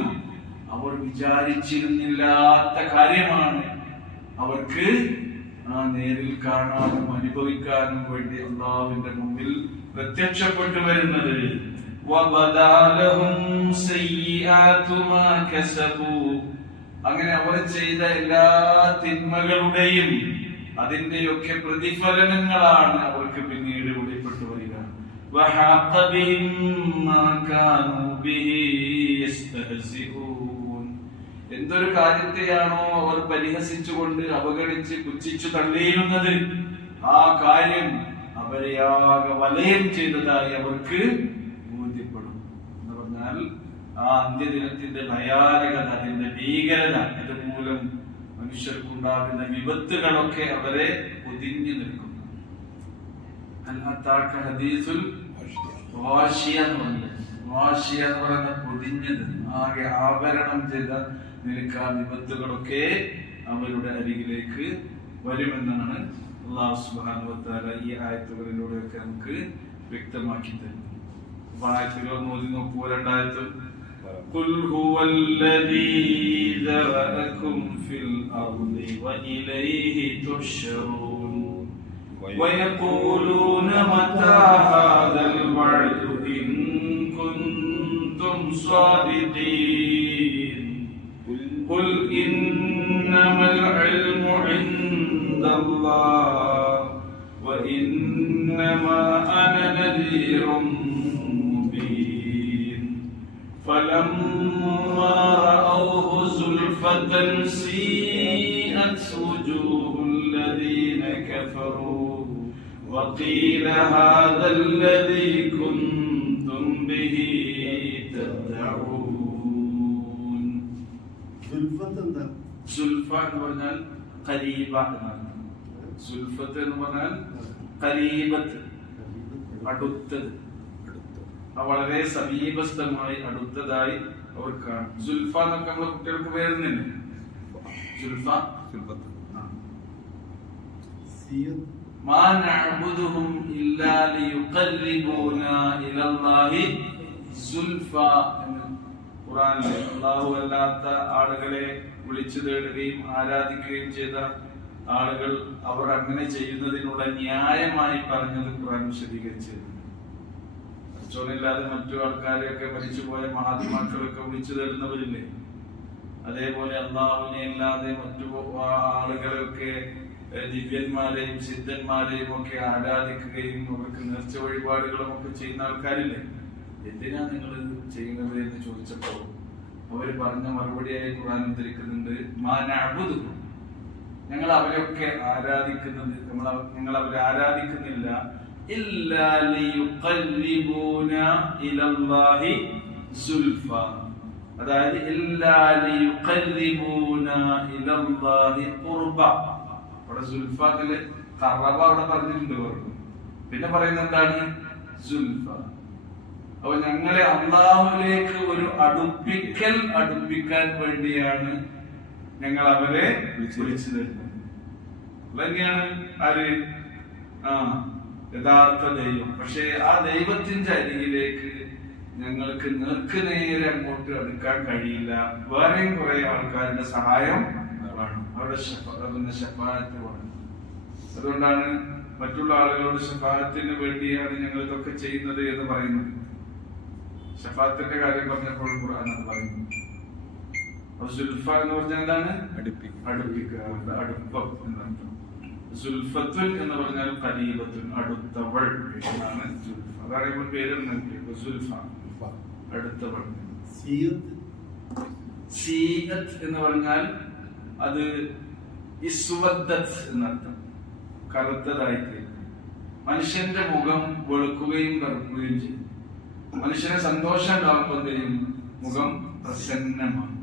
അവർ വിചാരിച്ചിരുന്നില്ലാത്ത കാര്യമാണ് അവർക്ക് ആ നേരിൽ കാണാനും അനുഭവിക്കാനും വേണ്ടി അള്ളാഹുവിന്റെ മുമ്പിൽ പ്രത്യക്ഷപ്പെട്ടു വരുന്നത്. അങ്ങനെ അവർ ചെയ്ത എല്ലാ തിന്മകളുടെയും അതിന്റെയൊക്കെ പ്രതിഫലനങ്ങളാണ് അവർക്ക് പിന്നീട് വെളിപ്പെട്ടു വരിക. എന്തൊരു കാര്യത്തെയാണോ അവർ പരിഹസിച്ചുകൊണ്ട് അവഗണിച്ച് പുച്ഛിച്ചു തള്ളിയിരുന്നത്, ആ കാര്യം അവരെയാകെ വലയം ചെയ്തതായി അവർക്ക് ബോധ്യപ്പെടും. എന്ന് പറഞ്ഞാൽ ആ അന്ത്യദിനത്തിന്റെ ഭയാനകത, അതിന്റെ ഭീകരത, അതുമൂലം മനുഷ്യർക്കുണ്ടാകുന്ന വിപത്തുകളൊക്കെ അവരെ പൊതിഞ്ഞു നിൽക്കുന്നു. ഹദീസുൽ വാശിയ എന്ന് പറഞ്ഞത്, വാശിയ എന്ന് പറയുന്ന പൊതിഞ്ഞത്, ആകെ ആവരണം ചെയ്ത നിനക്ക് ആ വിപത്തുകളൊക്കെ അവരുടെ അരികിലേക്ക് വരുമെന്നാണ് അല്ലാഹു സുബ്ഹാനഹു വ തആല ഈ ആയത്തുകളിലൂടെയൊക്കെ നമുക്ക് വ്യക്തമാക്കി തരുന്നത്. ആയത്തുകൾ നോക്കി നോക്കൂ. രണ്ടായത്ത് ഖുൽ ഹുവല്ലദീ ദറഅകും ഫിൽ അർളി വഇലൈഹി തുഹ്ശറൂൻ വയഖൂലൂന മതാ ഹാദൽ വഅദു ഇൻ കുൻതും സാദിഖീൻ ഖുൽ ഇന്നമൽ ഇൽമു ഇൻദല്ലാഹ് വഇന്നമാ അന നദീറും Mubeen ഫലമ്മാ റഅൗഹു സുൽഫതൻ സീഅത് wujuhul ladina kafaru وقيل هذا الذي كنتم به تدعون. Sulfa എന്ന് പറഞ്ഞാൽ ഖരീബ എന്നാണ്. സുൽഫത്ത് എന്ന് പറഞ്ഞാൽ ഖരീബത്ത്, അടുത്തത്, വളരെ സമീപസ്ഥമായി അടുത്തതായി അവർ കാണും. സുൽഫ എന്നൊക്കെ നമ്മളെ കുട്ടികൾക്ക് വരുന്നില്ല. സുൽഫ മാ നഅ്ബുദുഹും ഇല്ലാ ലിയുഖർരിബൂനാ ഇലല്ലാഹി സുൽഫ എന്ന് ഖുർആനിൽ അല്ലാഹു അല്ലാത്ത ആളുകളെ വിളിച്ചു തേടുകയും ആരാധിക്കുകയും ചെയ്ത ആളുകൾ അവർ അങ്ങനെ ചെയ്യുന്നതിനുള്ള ന്യായമായി പറഞ്ഞത് ഖുർആൻ വിശദീകരിച്ചത്. അച്ചോനില്ലാതെ മറ്റു ആൾക്കാരെയൊക്കെ മരിച്ചുപോയ മഹാത്മാക്കളൊക്കെ വിളിച്ചു തേടുന്നവരില്ലേ, അതേപോലെ അള്ളാഹുവിനെ അല്ലാതെ മറ്റു ആളുകളെയൊക്കെ ദിവ്യന്മാരെയും സിദ്ധന്മാരെയും ഒക്കെ ആരാധിക്കുകയും അവർക്ക് നേർച്ച വഴിപാടുകളും ഒക്കെ ചെയ്യുന്ന ആൾക്കാരില്ലേ. എന്തിനാ നിങ്ങൾ ചെയ്യുന്നത് എന്ന് ചോദിച്ചപ്പോ അവര് പറഞ്ഞ മറുപടിയായി ഖുർആൻ ഉദ്ധരിക്കുന്നുണ്ട്, മാ നഅ്ബുദുഹും, ഞങ്ങൾ അവരെയൊക്കെ ആരാധിക്കുന്നത്, ഞങ്ങൾ അവരെ ആരാധിക്കുന്നില്ല, ഇല്ലാ ലിയുഖർരിബൂനാ ഇലല്ലാഹി സുൽഫ, അതായത് ഇല്ലാ ലിയുഖർരിബൂനാ ഇലല്ലാഹി ഖുർബ. അവിടെ സുൽഫാത്തില് ഖറബ അവിടെ പറഞ്ഞിട്ടുണ്ട് പറഞ്ഞു. പിന്നെ പറയുന്നത് എന്താണ്? സുൽഫ. അപ്പൊ ഞങ്ങളെ അള്ളാഹുവിലേക്ക് ഒരു അടുപ്പിക്കാൻ വേണ്ടിയാണ് ഞങ്ങൾ അവരെ വിളിച്ചു തരുന്നത്. അതന്നെയാണ് ആര്? യഥാർത്ഥ ദൈവം. പക്ഷെ ആ ദൈവത്തിന്റെ അരികിലേക്ക് ഞങ്ങൾക്ക് നേരെ അങ്ങോട്ട് അടുക്കാൻ കഴിയില്ല. വേറെയും കുറെ ആൾക്കാരുടെ സഹായം വേണം. അവരുടെ ശഫാഅത്ത് വേണം. അതുകൊണ്ടാണ് മറ്റുള്ള ആളുകളുടെ ശഫാഅത്തിന് വേണ്ടിയാണ് ഞങ്ങൾ ഇതൊക്കെ ചെയ്യുന്നത് എന്ന് പറയുന്നത്. ശഫാഅത്തിന്റെ കാര്യം പറഞ്ഞപ്പോൾ ഖുർആൻ അത് പറയുന്നു. സുൽഫ എന്ന് പറഞ്ഞാൽ എന്താണ്? അടുപ്പിക്കുക, അടുപ്പം എന്നർത്ഥം. സുൽഫത്തുൽ എന്ന് പറഞ്ഞാൽ ഖരീബത്തുൽ, അടുത്തവൾ എന്നാണ് സുൽഫ. അതാണ് പേര് സുൽഫ, അടുത്തവൾ. സീഅത്ത് എന്ന് പറഞ്ഞാൽ അത് ഇസ്വദ്ദത്ത് എന്നർത്ഥം, കറുത്തതായിട്ട്. മനുഷ്യന്റെ മുഖം വെളുക്കുകയും കറുക്കുകയും ചെയ്യും. മനുഷ്യന് സന്തോഷം ഉണ്ടാകുമ്പോഴത്തേയും മുഖം പ്രസന്നമാണ്.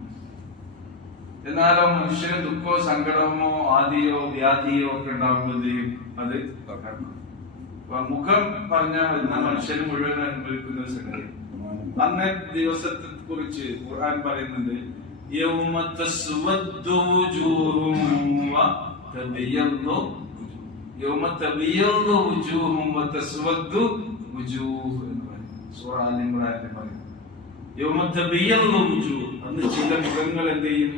എന്നാലോ മനുഷ്യന് ദുഃഖമോ സങ്കടമോ ആദിയോ വ്യാധിയോ ഒക്കെ ഉണ്ടാകുമ്പോഴത്തേയും അത് മുഖം പറഞ്ഞാൽ മനുഷ്യന് മുഴുവൻ അനുഭവിക്കുന്ന ഒരു സംഗതി. അന്നേ ദിവസത്തെ കുറിച്ച് ഖുർആൻ പറയുന്നുണ്ട്, യൗമ തസ്വദ്ദു വജൂഹും വതബയദ്ദു യൗമ തബയദ്ദു വജൂഹും വതസ്വദ്ദു വജൂഹ് എന്ന് പറയുന്നു. സൂറ അൽ ഇംറാനിൽ പറയുന്നു, യൗമ തബയദ്ദു വജൂഹ്, അന്ന് ചില മുഖങ്ങൾ എന്ത് ചെയ്യും?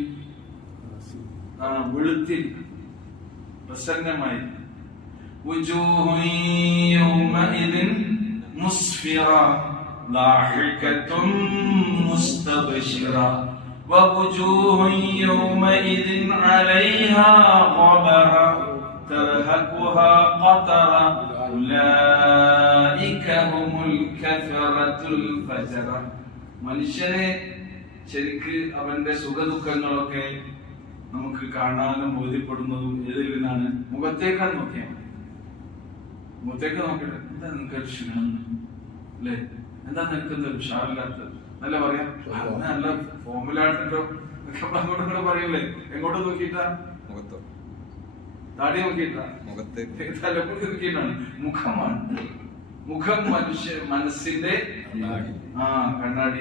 വെളുത്തിരിക്കും. പ്രസന്നമായി. وجوه يومئذ مسفرة ضاحكة مستبشرة ووجوه يومئذ عليها غبرة ترهقها قترة أولئك هم الكفرة الفجرة. മനുഷ്യനെ ശരിക്ക് അവന്റെ സുഖദുഃഖങ്ങളൊക്കെ നമുക്ക് കാണാനും ബോധ്യപ്പെടുന്നതും ഏതിൽ നിന്നാണ്? മുഖത്തേക്കാണ് നോക്കിയാൽ. മുഖത്തേക്ക് നോക്കിയിട്ട് എന്താ നിനക്ക് ക്ഷീണം അല്ലേ, എന്താ നിനക്ക് ഉഷാറില്ലാത്തത് നല്ല പറയാം, നല്ല ഫോമിലായിട്ടോ അങ്ങോട്ടും കൂടെ പറയൂലേ. എങ്ങോട്ട് നോക്കിയിട്ടാ? താടി നോക്കിയിട്ടാ? തലമുടി നോക്കിയിട്ടാണ്. മുഖമാണ്. മുഖം മനസ്സിന്റെ കണ്ണാടി.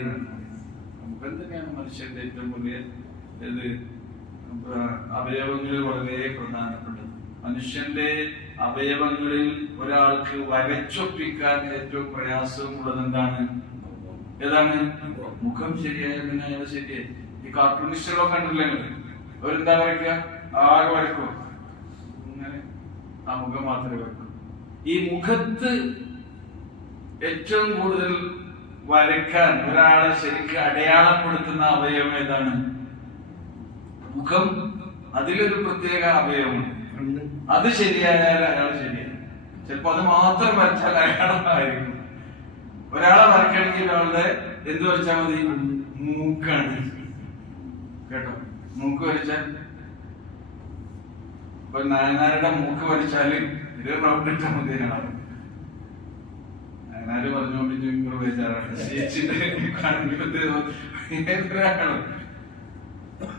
മുഖം തന്നെയാണ് മനുഷ്യന്റെ ഏറ്റവും വലിയ അവയവങ്ങളിൽ വളരെ പ്രധാനപ്പെട്ടത്. മനുഷ്യന്റെ അവയവങ്ങളിൽ ഒരാൾക്ക് വരച്ചൊപ്പിക്കാൻ ഏറ്റവും പ്രയാസമുള്ളത് എന്താണ്? ഏതാണ്? മുഖം ശരിയായ പിന്നെ അയാൾ ശരിയായി. ഈ കാർട്ടൂണിസ്റ്റുകളൊക്കെ കണ്ടില്ലേ, അവരെന്താ വരയ്ക്കുക? ആകെ വരക്കും, ഇങ്ങനെ ആ മുഖം മാത്രമേ വരക്കും. ഈ മുഖത്ത് ഏറ്റവും കൂടുതൽ വരയ്ക്കാൻ ഒരാളെ ശരിക്കും അടയാളപ്പെടുത്തുന്ന അവയവം ഏതാണ്? മുഖം. അതിലൊരു പ്രത്യേക അവയവമാണ്. അത് ശരിയായാൽ അയാൾ ശരിയാണ്. ചിലപ്പോ അത് മാത്രം വരച്ചാൽ അയാളായിരിക്കും. ഒരാളെ വരയ്ക്കണമെങ്കിൽ ഒരാളുടെ എന്ത് വരച്ചാൽ മതി? മൂക്കാണ്. കേട്ടോ, മൂക്ക് വരച്ചാൽ ഇപ്പൊ നായനാരുടെ മൂക്ക് വരച്ചാല് ഇത് റൗണ്ട് ഇട്ടാൽ മതി. നായനാര് പറഞ്ഞുകൊണ്ടിട്ട് നിങ്ങൾ വിചാരാണ്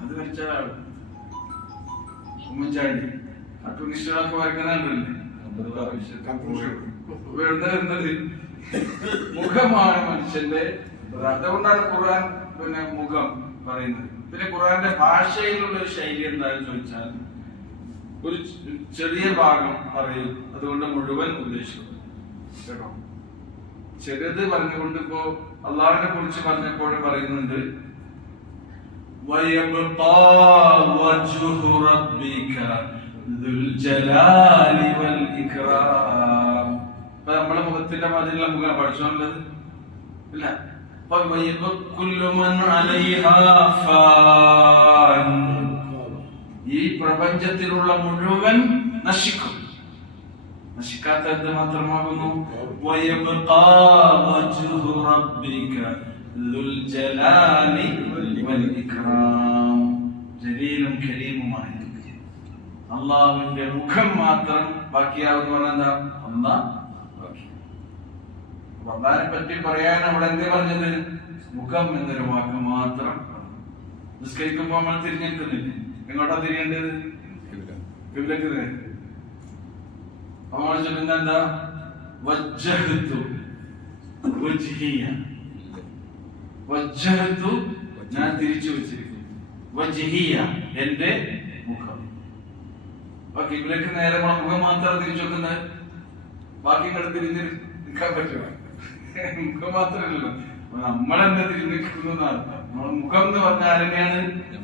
അത് വരച്ചാലാണ്. ഉമ്മൻചാണ്ടി കാർട്ടൂണിസ്റ്റുകളൊക്കെ വരയ്ക്കുന്നുണ്ടല്ലേ. മുഖമാണ് മനുഷ്യന്റെ. അതുകൊണ്ടാണ് ഖുർആൻ പിന്നെ മുഖം പറയുന്നത്. പിന്നെ ഖുർആന്റെ ഭാഷയിലുള്ള ഒരു ശൈലി എന്താണെന്ന് ചോദിച്ചാൽ ഒരു ചെറിയ ഭാഗം പറയും, അതുകൊണ്ട് മുഴുവൻ ഉദ്ദേശിക്കും. കേട്ടോ, ചെറുത് പറഞ്ഞുകൊണ്ട് ഇപ്പോ അള്ളാഹിനെ കുറിച്ച് പറഞ്ഞപ്പോൾ പറയുന്നുണ്ട് وَيَبْقَى وَجْهُ رَبِّكَ ذُو الْجَلَالِ وَالْإِكْرَامِ. അപ്പൊ നമ്മളെ മുഖത്തിന്റെ മാതിരിയുള്ള മുഖം പഠിച്ചോണ്ടത് ഇല്ല. كُلُّ مَنْ عَلَيْهَا فَانٍ. ഈ പ്രപഞ്ചത്തിലുള്ള മുഴുവൻ നശിക്കും. നശിക്കാത്ത എന്ത് മാത്രമാകുന്നു? وَيَبْقَى وَجْهُ رَبِّكَ ذُو الْجَلَالِ وَالْإِكْرَامِ. ജലീലും കരീമുമായ അള്ളാഹുവിന്റെ മുഖം മാത്രം ബാക്കിയാവുന്ന പറഞ്ഞാ അള്ളാഹിനെ പറ്റി പറയാൻ അവിടെ എന്തേ പറഞ്ഞത്? മുഖം എന്നൊരു വാക്ക് മാത്രം. നിസ്കരിക്കുമ്പോ നമ്മൾ തിരിഞ്ഞെടുക്കുന്നില്ലേ? എങ്ങോട്ടാ തിരിയേണ്ടത്? കിബ്ലക്ക്. നമ്മൾ ചൊല്ലുന്ന എന്താ? വജ്ജഹ്തു വജ്ഹിയ. വജ്ജഹ്തു ഞാൻ തിരിച്ചു വെച്ചിരിക്കുന്നു. വജ്ഹിയ എന്റെ മുഖം. അപ്പൊ കിബ്ലക്ക് നേരെ മുഖം മാത്രം തിരിച്ചു വെക്കുന്നത്. ബാക്കി ഇങ്ങോട്ട് തിരിഞ്ഞ് നിൽക്കാൻ പറ്റുമോ? മുഖം മാത്രമല്ലല്ലോ, നമ്മളെന്നെ തിരിഞ്ഞിരിക്കുന്നു എന്നർത്ഥം. നമ്മളെ മുഖം എന്ന് പറഞ്ഞാൽ ആരെന്നെയാണ്?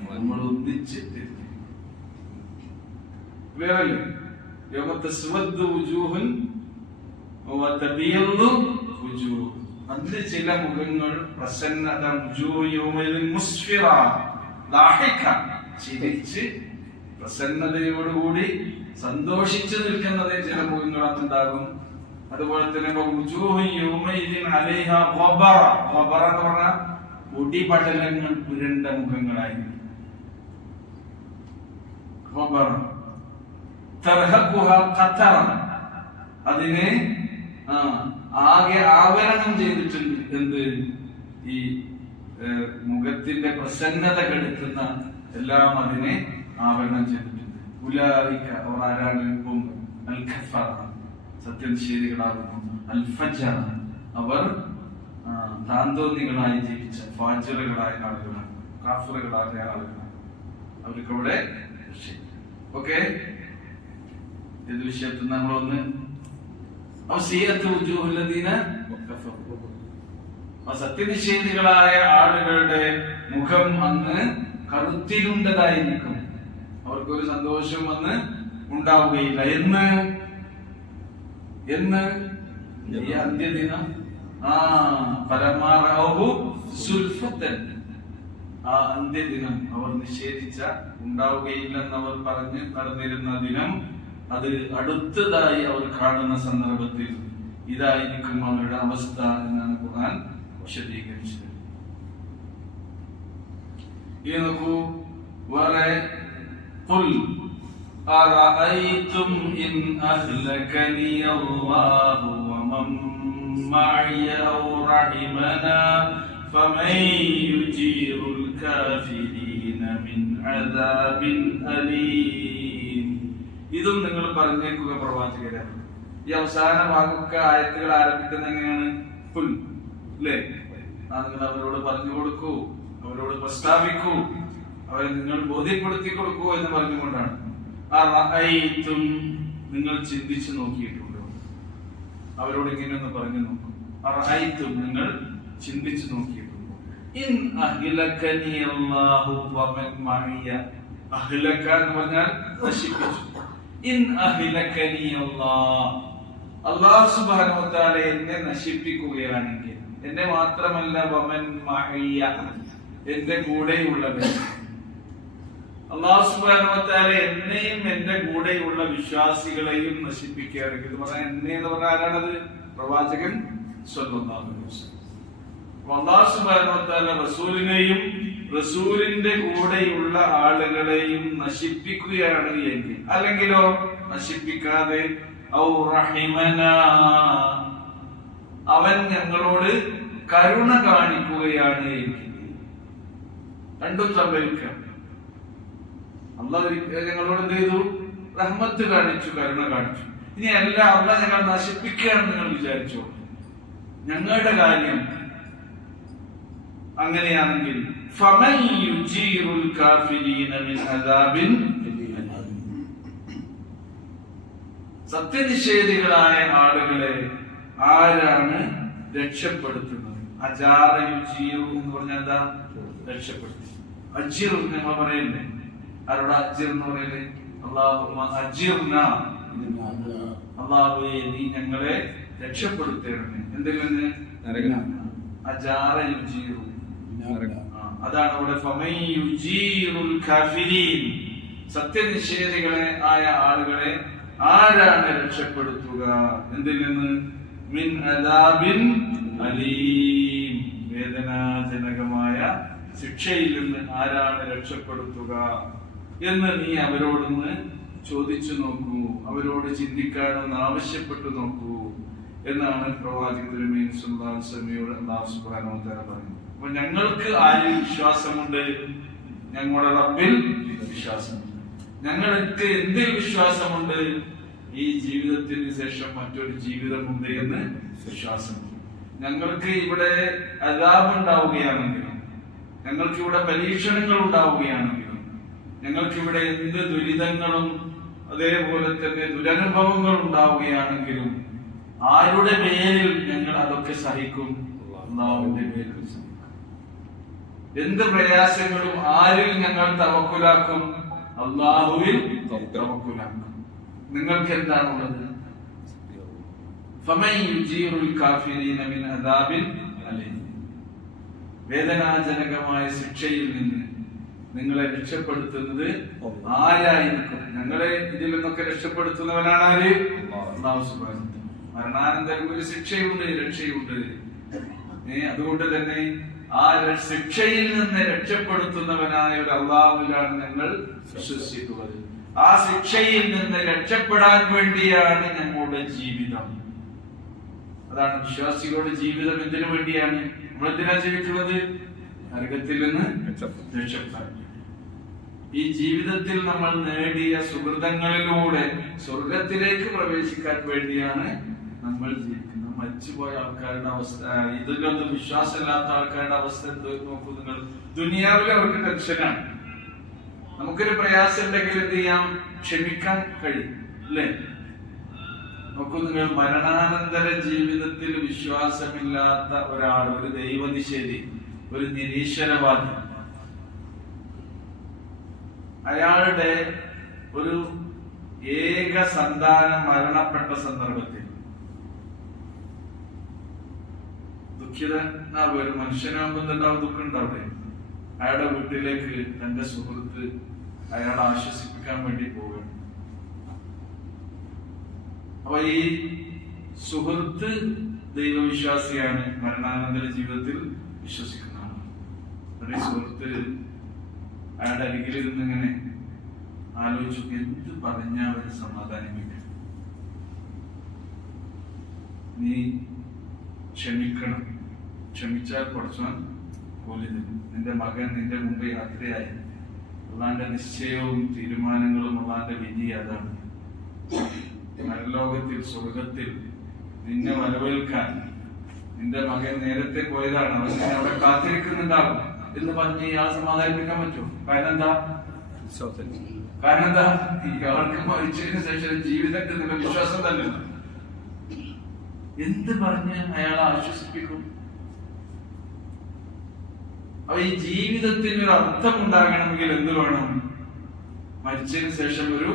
നമ്മൾ ഒന്നിച്ച് ക്ലിയറല്ലേ? അന്ന് ചില മുഖങ്ങൾ പ്രസന്നത, ചിരിച്ച് പ്രസന്നതയോടുകൂടി സന്തോഷിച്ചു നിൽക്കുന്നത് ചില മുഖങ്ങൾ അന്നുണ്ടാകും. അതുപോലെ തന്നെ എന്ന് പറഞ്ഞാൽ പൊടിപടലങ്ങൾ പുരണ്ട മുഖങ്ങളായിരിക്കും. അതിനെ ആകെ ആവരണം ചെയ്തിട്ടുണ്ട്. എന്ത്? ഈ മുഖത്തിന്റെ പ്രസന്നത കെടുത്തുന്ന എല്ലാം അതിനെ ആവരണം ചെയ്തിട്ടുണ്ട്. ഉലൈക അവർ ആരാണ്? അൽ കഫറ സത്യനിഷേധികളാകുന്നു. അൽ ഫജർ അവർ താന്തോന്നികളായി ജീവിച്ച ഫാജിറുകളായ ആളുകളാണ്, കാഫിറുകളായ ആളുകളാണ്. അവർക്ക് അവിടെ ഓക്കെ ഇത് വിഷയത്തിൽ നമ്മളൊന്ന് സത്യനിഷേധികളായ ആളുകളുടെ മുഖം അന്ന് കറുത്തിരുണ്ടതായിരിക്കും. അവർക്കൊരു സന്തോഷം അന്ന് ഉണ്ടാവുകയില്ല. എന്ന് ഈ അന്ത്യദിനം ആ അന്ത്യദിനം അവർ നിഷേധിച്ച ഉണ്ടാവുകയില്ലെന്ന് അവർ പറഞ്ഞ് നടന്നിരുന്ന ദിനം അത് അടുത്തതായി അവർ കാണുന്ന സന്ദർഭത്തിൽ ഇതായിരിക്കും അവരുടെ അവസ്ഥ എന്നാണ് ഖുർആൻ വിശദീകരിച്ചത്. ഇത് നോക്കൂ, വേറെ ഖുൽ അറഅയ്തും ഇൻ അഹ്ലകനി അല്ലാഹു വമൻ മഅയ ഔ റഹിമനാ ഫമൻ യുജീറുൽ കാഫിരീന മിൻ അദാബിൻ അലീം. ഇതും നിങ്ങൾ പറഞ്ഞേക്കുക പ്രവാചകരെ. ഈ അവസാന ഭാഗമൊക്കെ ആയത്തുകൾ ആരംഭിക്കുന്നത് എങ്ങനെയാണ്? ഖുൽ, അല്ലേ? നിങ്ങൾ അവരോട് പറഞ്ഞു കൊടുക്കൂ, അവരോട് പ്രസ്താവിക്കൂ, അവരെ നിങ്ങൾ ബോധ്യപ്പെടുത്തി കൊടുക്കൂ എന്ന് പറഞ്ഞുകൊണ്ടാണ്. അറഅയ്തും, നിങ്ങൾ ചിന്തിച്ചു നോക്കിയിട്ടുണ്ടോ? അവരോട് ഇങ്ങനെയൊന്ന് പറഞ്ഞു നോക്കൂ. അറഅയ്തും, നിങ്ങൾ ചിന്തിച്ചു നോക്കിയിട്ടുണ്ടോ? ഇൻ അഹ്ലകനി അല്ലാഹു വമൻ മഅയ. അഹ്ലക എന്ന് പറഞ്ഞാൽ നശിപ്പിച്ചു. ഇൻ അഹ്ലകനി അല്ലാഹ്, അല്ലാഹു സുബ്ഹാനഹു വ തആല എന്നെ നശിപ്പിക്കുകയാണെങ്കിൽ, എന്നെ മാത്രമല്ല വമൻ മഅയ, എന്റെ കൂടെയുള്ളവർ, അല്ലാഹു സുബ്ഹാനഹു വ തആല എന്നെയും എന്റെ കൂടെയുള്ള വിശ്വാസികളെയും നശിപ്പിക്കുകയാണെങ്കിൽ, എന്ന് പറഞ്ഞാൽ എന്നെ എന്ന് പറഞ്ഞാൽ ആരാണത്? പ്രവാചകൻ സ്വല്ലല്ലാഹു അലൈഹി വസല്ലം. അല്ലാഹു സുബ്ഹാനഹു വ തആല റസൂലിനെയും റസൂലിന്റെ കൂടെയുള്ള ആളുകളെയും നശിപ്പിക്കുകയാണ് എങ്കിൽ, അല്ലെങ്കിലോ നശിപ്പിക്കാതെ ഔ റഹിമനാ, അവൻ ഞങ്ങളോട് കരുണ കാണിക്കുകയാണ് എങ്കിൽ, രണ്ടും സംഭവിക്കാം. അല്ലാഹു ഞങ്ങളോട് എന്ത് ചെയ്തു? റഹ്മത്ത് കാണിച്ചു, കരുണ കാണിച്ചു. ഇനി അല്ല, അല്ലാഹു ഞങ്ങൾ നശിപ്പിക്കുകയാണെന്ന് നിങ്ങൾ വിചാരിച്ചോ? ഞങ്ങളുടെ കാര്യം അങ്ങനെയാണെങ്കിൽ ഫമൻ യുജീറുൽ കാഫിരീന മിൻ അദാബിൻ അലീം. സത്യനിഷേധികളായ ആളുകളെ ആരാണ് രക്ഷപ്പെടുത്തുന്നത്? അജാറ യുജീറു എന്ന് പറഞ്ഞാൽ എന്താ? രക്ഷപ്പെടുത്തി. അജിർ നമ്മൾ പറയല്ലേ? ആരോടാ അജിർ എന്ന് പറയല്ലേ? അല്ലാഹുമ്മ അജിർന, അല്ലാഹുവേ നീ ഞങ്ങളെ രക്ഷപ്പെടുത്തണമേ. എന്തിൽ നിന്ന്? അജാറ യുജീറു, അതാണ് അവിടെ ഫമൻ യുജീറുൽ കാഫിരീൻ. സത്യനിഷേധികളെ ആയ ആളുകളെ ആരാണ് രക്ഷപ്പെടുത്തുക? എന്തിൽ നിന്ന്? മിൻ അദാബിൻ അലീം, വേദനാജനകമായ ശിക്ഷയിൽ നിന്ന് ആരാണ് രക്ഷപ്പെടുത്തുക എന്ന് നീ അവരോടൊന്ന് ചോദിച്ചു നോക്കൂ, അവരോട് ചിന്തിക്കാനൊന്ന് ആവശ്യപ്പെട്ടു നോക്കൂ എന്നാണ് പ്രവാചകൻ തിരുമേനി സല്ലല്ലാഹു അലൈഹി വസല്ലമയോട് അല്ലാഹു സുബ്ഹാനഹു വ തആല പറയുന്നത്. അപ്പൊ ഞങ്ങൾക്ക് ആരിൽ വിശ്വാസമുണ്ട്? ഞങ്ങളുടെ റബ്ബിൽ വിശ്വാസമുണ്ട്. ഞങ്ങൾക്ക് എന്തിൽ വിശ്വാസമുണ്ട്? ഈ ജീവിതത്തിന് ശേഷം മറ്റൊരു ജീവിതമുണ്ട് എന്ന് വിശ്വാസമുണ്ട്. ഞങ്ങൾക്ക് ഇവിടെ അദാബ് ഉണ്ടാവുകയാണെങ്കിലും, ഞങ്ങൾക്ക് ഇവിടെ പരീക്ഷണങ്ങൾ ഉണ്ടാവുകയാണെങ്കിലും, ഞങ്ങൾക്ക് ഇവിടെ എന്ത് ദുരിതങ്ങളും അതേപോലെ തന്നെ ദുരനുഭവങ്ങൾ ഉണ്ടാവുകയാണെങ്കിലും ആരുടെ പേരിൽ ഞങ്ങൾ അതൊക്കെ സഹിക്കും? അല്ലാഹുവിന്റെ പേരിൽ സഹിക്കും. എന്ത് പ്രയാസങ്ങളും ആരിൽ ഞങ്ങൾ തവക്കുലാക്കും? അല്ലാഹുവിൽ തവക്കുലാക്കും. നിങ്ങൾക്ക് എന്താണുള്ളത്? ഫമൻ യുജീറുൽ കാഫിരീന മിൻ അദാബിൻ അലീം, വേദനാജനകമായ ശിക്ഷയിൽ നിന്ന് നിങ്ങളെ രക്ഷപ്പെടുത്തുന്നത് ആരായിരിക്കും? ഞങ്ങളെ ഇതിൽ നിന്നൊക്കെ രക്ഷപ്പെടുത്തുന്നവനാണ് ആര്? അല്ലാഹു സുബ്ഹാനഹു വ തആല. മരണാനന്തരം ഒരു ശിക്ഷയുണ്ട്, രക്ഷയുണ്ട്. അതുകൊണ്ട് തന്നെ ആ ശിക്ഷയിൽ നിന്ന് രക്ഷപ്പെടുത്തുന്നവനായ ഒരു അല്ലാഹുവിലാണ് ഞങ്ങൾ വിശ്വസിക്കുന്നത്. ആ ശിക്ഷയിൽ നിന്ന് രക്ഷപ്പെടാൻ വേണ്ടിയാണ് ഞങ്ങളുടെ ജീവിതം. അതാണ് വിശ്വാസികളുടെ ജീവിതം. എന്തിനു വേണ്ടിയാണ്? നമ്മൾ എന്തിനാ ജീവിക്കുന്നത്? നരകത്തിൽ നിന്ന് രക്ഷപ്പെടാൻ. ഈ ജീവിതത്തിൽ നമ്മൾ നേടിയ സുഹൃതങ്ങളിലൂടെ സ്വർഗത്തിലേക്ക് പ്രവേശിക്കാൻ വേണ്ടിയാണ് നമ്മൾ ജീവിക്കുന്നത്. മരിച്ചുപോയ ആൾക്കാരുടെ അവസ്ഥ, ഇതിലൊന്നും വിശ്വാസമില്ലാത്ത ആൾക്കാരുടെ അവസ്ഥ നോക്കൂ നിങ്ങൾ. ദുനിയാവിൽ അവർക്ക് ടെൻഷനാണ്. നമുക്കൊരു പ്രയാസം ഉണ്ടെങ്കിൽ എന്ത് ചെയ്യാം? ക്ഷമിക്കാൻ കഴിയും, അല്ലേ? നോക്കൂ നിങ്ങൾ, മരണാനന്തര ജീവിതത്തിൽ വിശ്വാസമില്ലാത്ത ഒരാൾ, ഒരു ദൈവനിഷേധി, ഒരു നിരീശ്വരവാദി, അയാളുടെ ഒരു ഏക സന്താനം മരണപ്പെട്ട സന്ദർഭത്തിൽ ദുഃഖിതനാവുക. ഒരു മനുഷ്യനാകുമ്പോൾ ഉണ്ടാവും, ദുഃഖം ഉണ്ടാവില്ലേ? അയാളുടെ വീട്ടിലേക്ക് തന്റെ സുഹൃത്ത് അയാളെ ആശ്വസിപ്പിക്കാൻ വേണ്ടി പോവുകയാണ്. അപ്പൊ ഈ സുഹൃത്ത് ദൈവവിശ്വാസിയാണ്, മരണാനന്തര ജീവിതത്തിൽ വിശ്വസിക്കുന്നതാണ്. ഈ സുഹൃത്ത് അയാളുടെ അരികിൽ ഇരുന്നിങ്ങനെ ആലോചിച്ചു, എന്ത് പറഞ്ഞാൽ അവര് സമാധാനിപ്പിക്കും? നീ ക്ഷമിക്കണം, ക്ഷമിച്ചാൽ കുറച്ചാൽ കൂലി തരും. നിന്റെ മകൻ നിന്റെ മുമ്പ് യാത്രയായി. അള്ളാന്റെ നിശ്ചയവും തീരുമാനങ്ങളും അള്ളാന്റെ വിധി അതാണ്. പരലോകത്തിൽ സ്വർഗത്തിൽ നിന്നെ വരവേൽക്കാൻ നിന്റെ മകൻ നേരത്തെ പോയതാണ്, അവൻ അവിടെ കാത്തിരിക്കുന്നുണ്ടാവും എന്ന് പറഞ്ഞ് ഇയാൾ സമാധാനിപ്പിക്കാൻ പറ്റുമോ? കാരണം എന്താ? അവർക്ക് മരിച്ചതിന് ശേഷം ജീവിതത്തിൽ നിന്റെ വിശ്വാസം തന്നെ. എന്ത് പറഞ്ഞ് അയാളെ ആശ്വസിപ്പിക്കും? അപ്പൊ ഈ ജീവിതത്തിന് ഒരു അർത്ഥം ഉണ്ടാകണമെങ്കിൽ എന്ത് വേണം? മരിച്ചതിന് ശേഷം ഒരു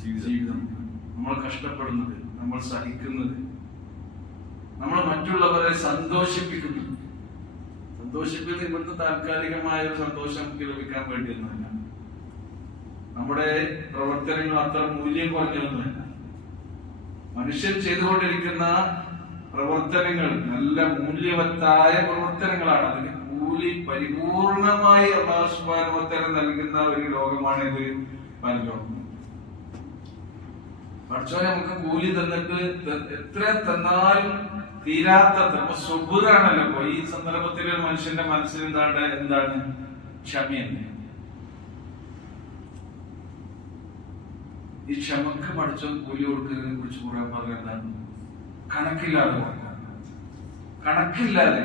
ജീവിതം. നമ്മൾ കഷ്ടപ്പെടുന്നത്, നമ്മൾ സഹിക്കുന്നത്, നമ്മൾ മറ്റുള്ളവരെ സന്തോഷിപ്പിക്കുന്നത്. സന്തോഷിപ്പിക്കുന്നത് ഇവിടുത്തെ താൽക്കാലികമായ ഒരു സന്തോഷം ലഭിക്കാൻ വേണ്ടിയൊന്നുമല്ല. നമ്മുടെ പ്രവർത്തനങ്ങൾ അത്ര മൂല്യം കുറഞ്ഞൊന്നുമല്ല. മനുഷ്യൻ ചെയ്തുകൊണ്ടിരിക്കുന്ന പ്രവർത്തനങ്ങൾ നല്ല മൂല്യവത്തായ പ്രവർത്തനങ്ങളാണ്. അതിന് കൂലി പരിപൂർണമായി അല്ലാഹു സുബ്ഹാനഹു വ തആല നൽകുന്ന ഒരു ലോകമാണ് ഇത് പരലോകം. പക്ഷേ നമുക്ക് കൂലി തന്നിട്ട് എത്ര തന്നാലും തീരാത്ത സുബുറാണല്ലോ. ഈ സന്ദർഭത്തിൽ മനുഷ്യന്റെ മനസ്സിൽ എന്താണ്? ക്ഷമയല്ലേ? ഈ ക്ഷമക്ക് പഠിച്ച കൂലി കൊടുക്കുന്നതിനെ കുറിച്ച് പറയാൻ പറഞ്ഞ എന്താണ്? കണക്കില്ലാതെ കണക്കില്ലാതെ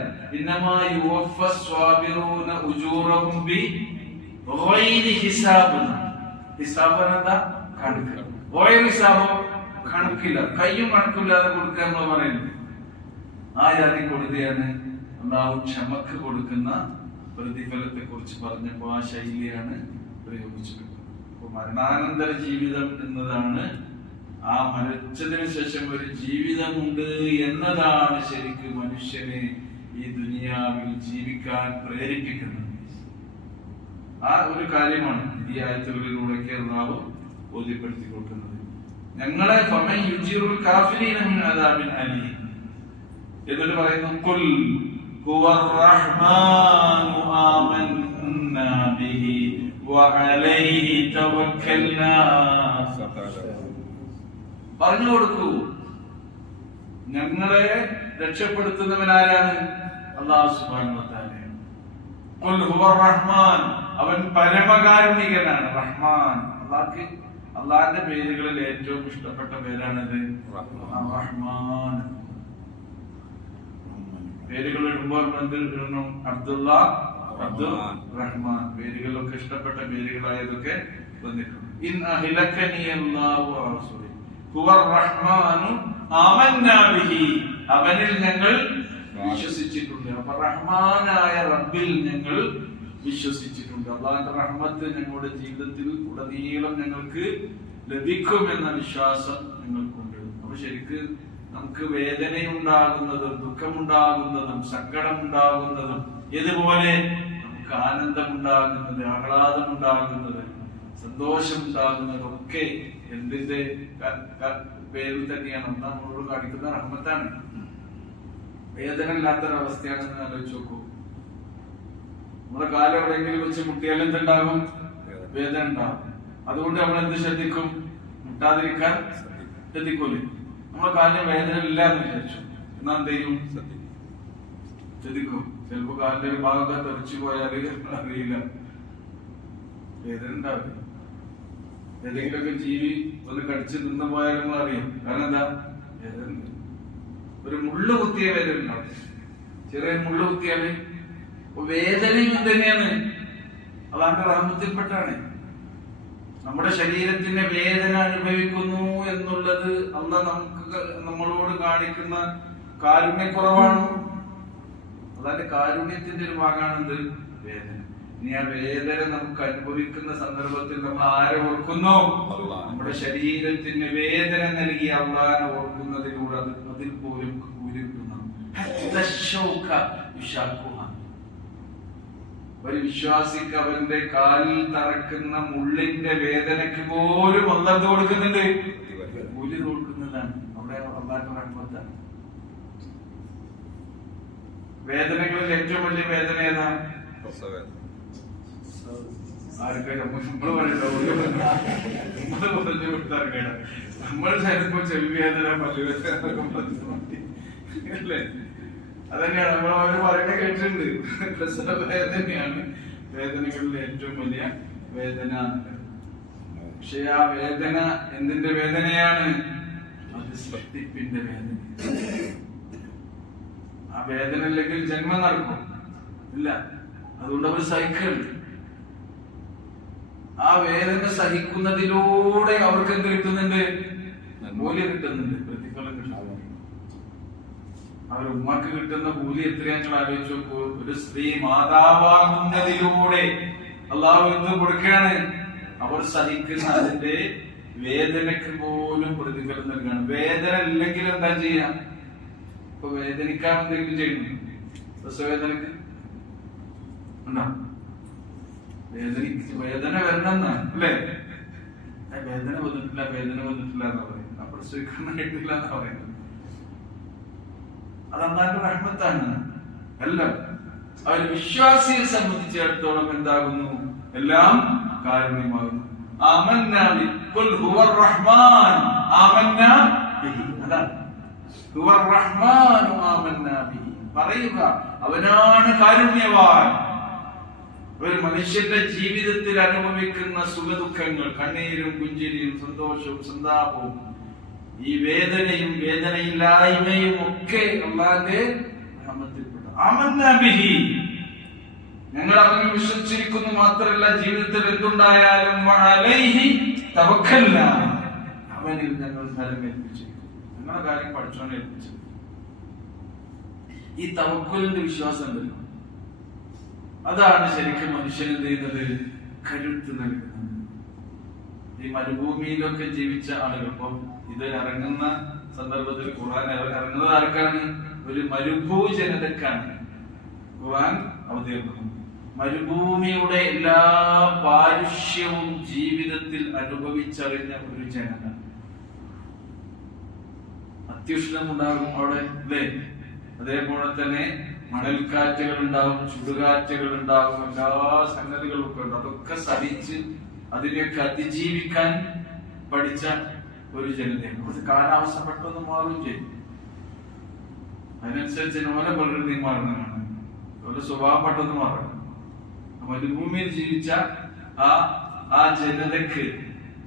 കണക്കില്ല, കയ്യും കണക്കില്ലാതെ കൊടുക്കുക നമ്മൾ പറയുന്നത്. ആ ജാതി കൊടുക്കുകയാണ് അല്ലാഹു ക്ഷമക്ക് കൊടുക്കുന്ന പ്രതിഫലത്തെ കുറിച്ച് പറഞ്ഞപ്പോ ആ ശൈലിയാണ് പ്രയോഗിച്ചത്. അപ്പൊ മരണാനന്തര ജീവിതം എന്നതാണ്, ആ മരിച്ചതിന് ശേഷം ഒരു ജീവിതമുണ്ട് എന്നതാണ് ശരിക്കും മനുഷ്യനെ ഈ ദുനിയാവിൽ ജീവിക്കാൻ പ്രേരിപ്പിക്കുന്നത്. ആ ഒരു കാര്യമാണ് ഈ ആയത്തുകളിലൂടെയൊക്കെ അല്ലാഹു ബോധ്യപ്പെടുത്തി കൊടുക്കുന്നത്. ഞങ്ങളെ ഫമൻ യുജീറുൽ കാഫിരീന മിൻ അദാബിൻ അലീം എന്നിട്ട് പറയുന്നു, ഖുൽ ഹുവർ റഹ്മാനു ആമന്നാ ബിഹി വഅലൈഹി തവക്കൽനാ. പറഞ്ഞു കൊടുക്കൂ, ഞങ്ങളെ രക്ഷപ്പെടുത്തുന്നവനാരാണ്? അല്ലാഹു സുബ്ഹാനഹു വ തആലയാണ്. ഖുൽ ഹുവർ റഹ്മാൻ, അവൻ പരമകാരുണികനാണ്. റഹ്മാൻ, അള്ളാഹിന്റെ പേരുകളിൽ ഏറ്റവും ഇഷ്ടപ്പെട്ട പേരാണിത്, റഹ്മാൻ. പേരുകൾ ഇടുമ്പോൾ അബ്ദുള്ള, അബ്ദുൽ റഹ്മാൻ, പേരുകളിലൊക്കെ ഇഷ്ടപ്പെട്ട പേരുകളായതൊക്കെ വന്നിട്ടുണ്ട്. ഇൻ അഹ്ലകനി അല്ലാഹു വ റസൂലുഹു ഹുവർ റഹ്മാനു ആമന്നാ ബിഹി, അവനിൽ ഞങ്ങൾ വിശ്വസിച്ചിട്ടുണ്ട്. അപ്പൊ റഹ്മാനായ റബ്ബിൽ ഞങ്ങൾ വിശ്വസിച്ചിട്ടുണ്ട്. അള്ളാഹുവിന്റെ റഹ്മത്ത് ഞങ്ങളുടെ ജീവിതത്തിൽ ഉടനീളം ഞങ്ങൾക്ക് ലഭിക്കുമെന്ന വിശ്വാസം ഞങ്ങൾക്കുണ്ട്. അപ്പൊ ശരിക്ക് നമുക്ക് വേദനയുണ്ടാകുന്നതും ദുഃഖമുണ്ടാകുന്നതും സങ്കടമുണ്ടാകുന്നതും ഇതുപോലെ നമുക്ക് ആനന്ദമുണ്ടാകുന്നത്, ആഹ്ലാദമുണ്ടാകുന്നത്, സന്തോഷമുണ്ടാകുന്നതും ഒക്കെ എന്തിന്റെ പേരിൽ തന്നെയാണ്? നമ്മളോട് കാണിക്കുന്ന റഹ്മത്താണ്. വേദന ഇല്ലാത്തൊരവസ്ഥയാണെന്ന് ആലോചിച്ച് നോക്കൂ. നമ്മുടെ കാലം എവിടെയെങ്കിലും വെച്ച് മുട്ടിയാൽ എന്തുണ്ടാകും? വേദന ഉണ്ടാകും. അതുകൊണ്ട് നമ്മൾ എന്ത് ശ്രദ്ധിക്കും? മുട്ടാതിരിക്കാൻ ശ്രദ്ധിക്കൂലേ? നമ്മളെ കാലിന് വേദന ഇല്ല എന്ന് വിചാരിച്ചു, എന്നാ എന്ത് ചെയ്യും? ശ്രദ്ധിക്കും. ചിലപ്പോ കാലിന്റെ ഒരു ഭാഗമൊക്കെ തെറിച്ചു പോയാൽ അറിയില്ല, വേദന ഉണ്ടാവില്ല. ഏതെങ്കിലുമൊക്കെ ജീവി ഒന്ന് കടിച്ച് നിന്ന് പോയാൽ നമ്മൾ അറിയാം. കാരണം എന്താ? വേദന. ഒരു മുള്ളു കുത്തിയ വേദന ഉണ്ടാവും, ചെറിയ മുള്ളു കുത്തിയാല് വേദനയും തന്നെയാണ്. അള്ളാഹുവിന്റെ റഹ്മത്തിൽപ്പെട്ടാണ്. നമ്മുടെ ശരീരത്തിന്റെ വേദന അനുഭവിക്കുന്നു എന്നുള്ളത് നമ്മളോട് കാണിക്കുന്ന കാരുണ്യക്കുറവാണ്. അള്ളാഹുവിന്റെ കാരുണ്യത്തിന്റെ ഒരു ഭാഗമാണ് എന്ത്? വേദന. ഇനി ആ വേദന നമുക്ക് അനുഭവിക്കുന്ന സന്ദർഭത്തിൽ നമ്മൾ ആരെ ഓർക്കുന്നു? നമ്മുടെ ശരീരത്തിന് വേദന നൽകിയ അള്ളാനെ ഓർക്കുന്നതിലൂടെ അതിൽ പോലും ഒരു വിശ്വാസിക്ക് അവന്റെ കാലിൽ തറക്കുന്ന മുള്ളിന്റെ വേദനയ്ക്ക് പോലും അല്ലാഹ് കൊടുക്കുന്നുണ്ട്, കൂലി കൊടുക്കുന്നതാണ്. അവിടെ അള്ളാഹുവിന്റെ റഹ്മത്താണ്. വേദനകളിൽ ഏറ്റവും വലിയ വേദന ഏതാ? നമ്മൾ ചിലപ്പോ ചെവി വേദന, അല്ലേ? അതന്നെയാണ് നമ്മൾ അവര് പറയുന്ന കേട്ടിട്ടുണ്ട്. പ്രസവ വേദനയാണ് വേദനകളിൽ ഏറ്റവും വലിയ വേദന. പക്ഷെ ആ വേദന എന്തിന്റെ വേദനയാണ്? അത് സൃഷ്ടിപ്പിന്റെ വേദന. ആ വേദന ഇല്ലെങ്കിൽ ജന്മം നടക്കും ഇല്ല. അതുകൊണ്ട് അവർ സഹിക്കുന്നുണ്ട്. ആ വേദന സഹിക്കുന്നതിലൂടെ അവർക്ക് എന്ത് കിട്ടുന്നുണ്ട്? മൂല്യം കിട്ടുന്നുണ്ട്, പ്രതിഫലം കിട്ടുന്നുണ്ട്. അവർ ഉമ്മക്ക് കിട്ടുന്ന കൂലി എത്രയാങ്ങൾ ആലോചിച്ച് നോക്കൂ. ഒരു സ്ത്രീ മാതാവാകുന്നതിലൂടെ അള്ളാഹു എന്ത് കൊടുക്കുകയാണ്? അവർ സഹിക്കുന്ന അതിന്റെ വേദനയ്ക്ക് പോലും പ്രതിഫലം നൽകുകയാണ്. വേദന ഇല്ലെങ്കിൽ എന്താ ചെയ്യാം? ഇപ്പൊ വേദനിക്കാൻ എന്തെങ്കിലും ചെയ്യുന്നു? പ്രസവവേദനക്ക് ഉണ്ടോ? വേദന വരണമെന്നാണ് അല്ലേ? വേദന വന്നിട്ടില്ല, വേദന വന്നിട്ടില്ല എന്നാ പറയുന്നത്. പ്രസവിക്കാനായിട്ടില്ല എന്നാ പറയുന്നത്. അത് അല്ലാഹുവിന്റെ റഹ്മത്താണ്. എല്ലാം ആ ഒരു വിശ്വാസിയെ സംബന്ധിച്ചിടത്തോളം എന്താകുന്നു? എല്ലാം കാരുണ്യമാകുന്നു. ആമന്നാ ബി ഖുൽ ഹുവർ റഹ്മാൻ ആമന്നാ ബിഹി. അതാണ് ഹുവർ റഹ്മാൻ ആമന്നാ ബിഹി. പറയുക അവനാണ് കാരുണ്യവാൻ. ഒരു മനുഷ്യന്റെ ജീവിതത്തിൽ അനുഭവിക്കുന്ന സുഖദുഃഖങ്ങൾ, കണ്ണീരും പുഞ്ചിരിയും സന്തോഷവും സന്താപവും, ഈ വേദനയും വേദനയില്ലായ്മയും ഒക്കെ അല്ലാഹുവിന്റെ റഹ്മത്തിൽപ്പെട്ട. ആമന്നാ ബിഹി, ഞങ്ങൾ അവനിൽ വിശ്വസിച്ചിരിക്കുന്നു മാത്രമല്ല ജീവിതത്തിൽ എന്തുണ്ടായാലും അലൈഹി തവക്കൽനാ, അവനിൽ ഞങ്ങൾ ഫലമേൽപ്പിച്ചിരിക്കുന്നു. ഞങ്ങളുടെ കാര്യം പഠിച്ചോനെ ഏൽപ്പിച്ചു. ഈ തവക്കുലിന്റെ വിശ്വാസം ഉണ്ടല്ലോ, അതാണ് ശരിക്കും മനുഷ്യൻ എന്ത് ചെയ്യുന്നത്? കരുത്ത് നൽകുന്നത്. ഈ മരുഭൂമിയിലൊക്കെ ജീവിച്ച ആളുകൾ, ഇപ്പം ഇത് ഇറങ്ങുന്ന സന്ദർഭത്തിൽ ഖുർആൻ ഇറങ്ങുന്നത് ആർക്കാണ്? ഒരു മരുഭൂ ജനതക്കാണ് ഖുർആൻ അവതരിപ്പിക്കുന്നത്. മരുഭൂമിയുടെ എല്ലാ പാരുഷ്യവും ജീവിതത്തിൽ അനുഭവിച്ചറിഞ്ഞ ഒരു ജനത. അത്യുഷ്ണം ഉണ്ടാകും അവിടെ അല്ലേ? അതേപോലെ തന്നെ മണൽക്കാറ്റുകൾ ഉണ്ടാകും, ചുടുകാറ്റുകൾ ഉണ്ടാകും, എല്ലാ സംഗതികളും ഒക്കെ ഉണ്ട്. അതൊക്കെ സഹിച്ച് അതിനെയൊക്കെ അതിജീവിക്കാൻ പഠിച്ച ഒരു ജനതയാണ്. കുറച്ച് കാലാവസ്ഥ പെട്ടെന്ന് മാറുകയും ചെയ്യും. അതിനനുസരിച്ച് ഓരോ പ്രകൃതി മാറുന്നതാണ്, ഓരോ സ്വഭാവം പെട്ടെന്ന് മാറണം. മരുഭൂമിയിൽ ജീവിച്ച ആ ജനതക്ക്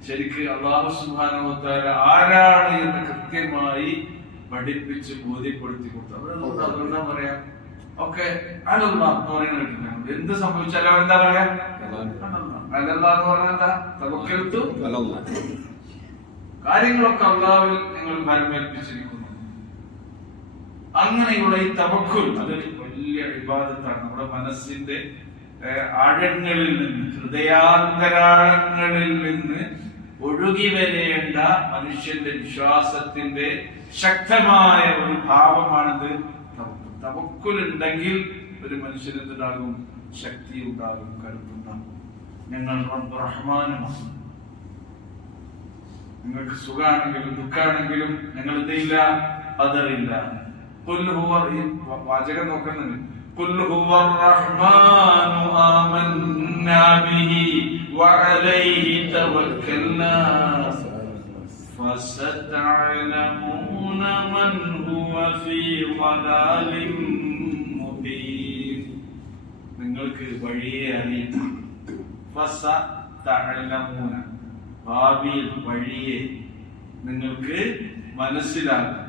ശരിക്ക് അല്ലാഹു സുബ്ഹാനഹു വ തആല ആരാണ് എന്ന് കൃത്യമായി പഠിപ്പിച്ച് ബോധ്യപ്പെടുത്തി കൊടുത്തു. അതുകൊണ്ടാ പറയാ ഒക്കെ അലല്ലാഹ് എന്ന് പറയുന്നത്. എന്ത് സംഭവിച്ചാലും അവരെന്താ പറയാ? അലല്ലാഹ് എന്ന് പറഞ്ഞാൽ എന്താ? തവക്കൽതു അലല്ലാഹ്. കാര്യങ്ങളൊക്കെ അല്ലാഹുവിൽ നിങ്ങൾ ഫലമേൽപ്പിച്ചിരിക്കുന്നു. അങ്ങനെയുള്ള ഈ തവക്കുൽ അതൊരു വലിയ ഇബാദത്താണ്. നമ്മുടെ മനസ്സിന്റെ ആഴങ്ങളിൽ നിന്ന്, ഹൃദയാന്തരാളങ്ങളിൽ നിന്ന് ഒഴുകി വരേണ്ട മനുഷ്യന്റെ വിശ്വാസത്തിന്റെ ശക്തമായ ഒരു ഭാവമാണിത് തവക്കുൽ. തവക്കുൽ ഉണ്ടെങ്കിൽ ഒരു മനുഷ്യനെന്തുണ്ടാകും? ശക്തി ഉണ്ടാകും, കരുത്തുണ്ടാകും. ഞങ്ങൾ റഹ്മാനുമാണ്. നിങ്ങൾക്ക് സുഖാണെങ്കിലും ദുഃഖാണെങ്കിലും ഞങ്ങൾ എന്തില്ല? പതറില്ല. വാചകം നോക്കുന്നുണ്ട്. قل هو الرحمن آمنا به وعليه توكلنا فستعلمون من هو في ضلال مبين. നിങ്ങൾക്ക് വഴിയെ അറിയാം. ഫസതഅലമൂന, ഭാവിയിൽ വഴിയെ നിങ്ങൾക്ക് മനസ്സിലാകും.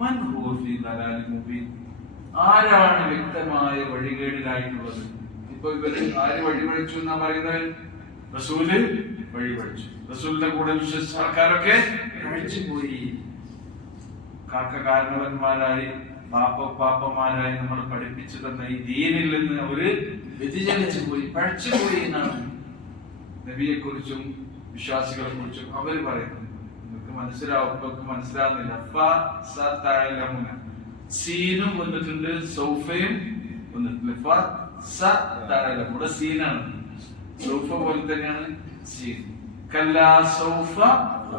മൻ ഹുവ ഫീ ദലാലിൻ മുബീൻ, ആരാണ് വ്യക്തമായ വഴികേടിലായിട്ടുള്ളത്. ഇപ്പൊ ഇവര് ആര് വഴിപഴിച്ചു എന്നാ പറയുന്നത്? റസൂല് വഴിപഴിച്ചു. റസൂലിന്റെ കൂടെ വിശ്വസിച്ച ആൾക്കാരൊക്കെ കഴിച്ചുപോയി. കാരണവന്മാരായി പാപ്പമാരായി നമ്മൾ പഠിപ്പിച്ചു തന്ന ഈ ദീനിൽ നിന്ന് അവര് വ്യതിചലിച്ചു പോയി, പഴച്ചുപോയി എന്നാണ് നബിയെ കുറിച്ചും വിശ്വാസികളെ കുറിച്ചും അവര് പറയുന്നത്. നിങ്ങൾക്ക് മനസ്സിലാവുന്നില്ല. സീനും വന്നിട്ടുണ്ട്, സൗഫയും വന്നിട്ടുണ്ട്. ഇവിടെ സീനാണ്, സൗഫ പോലെ തന്നെയാണ് സീൻ. കല്ലാ സൗഫ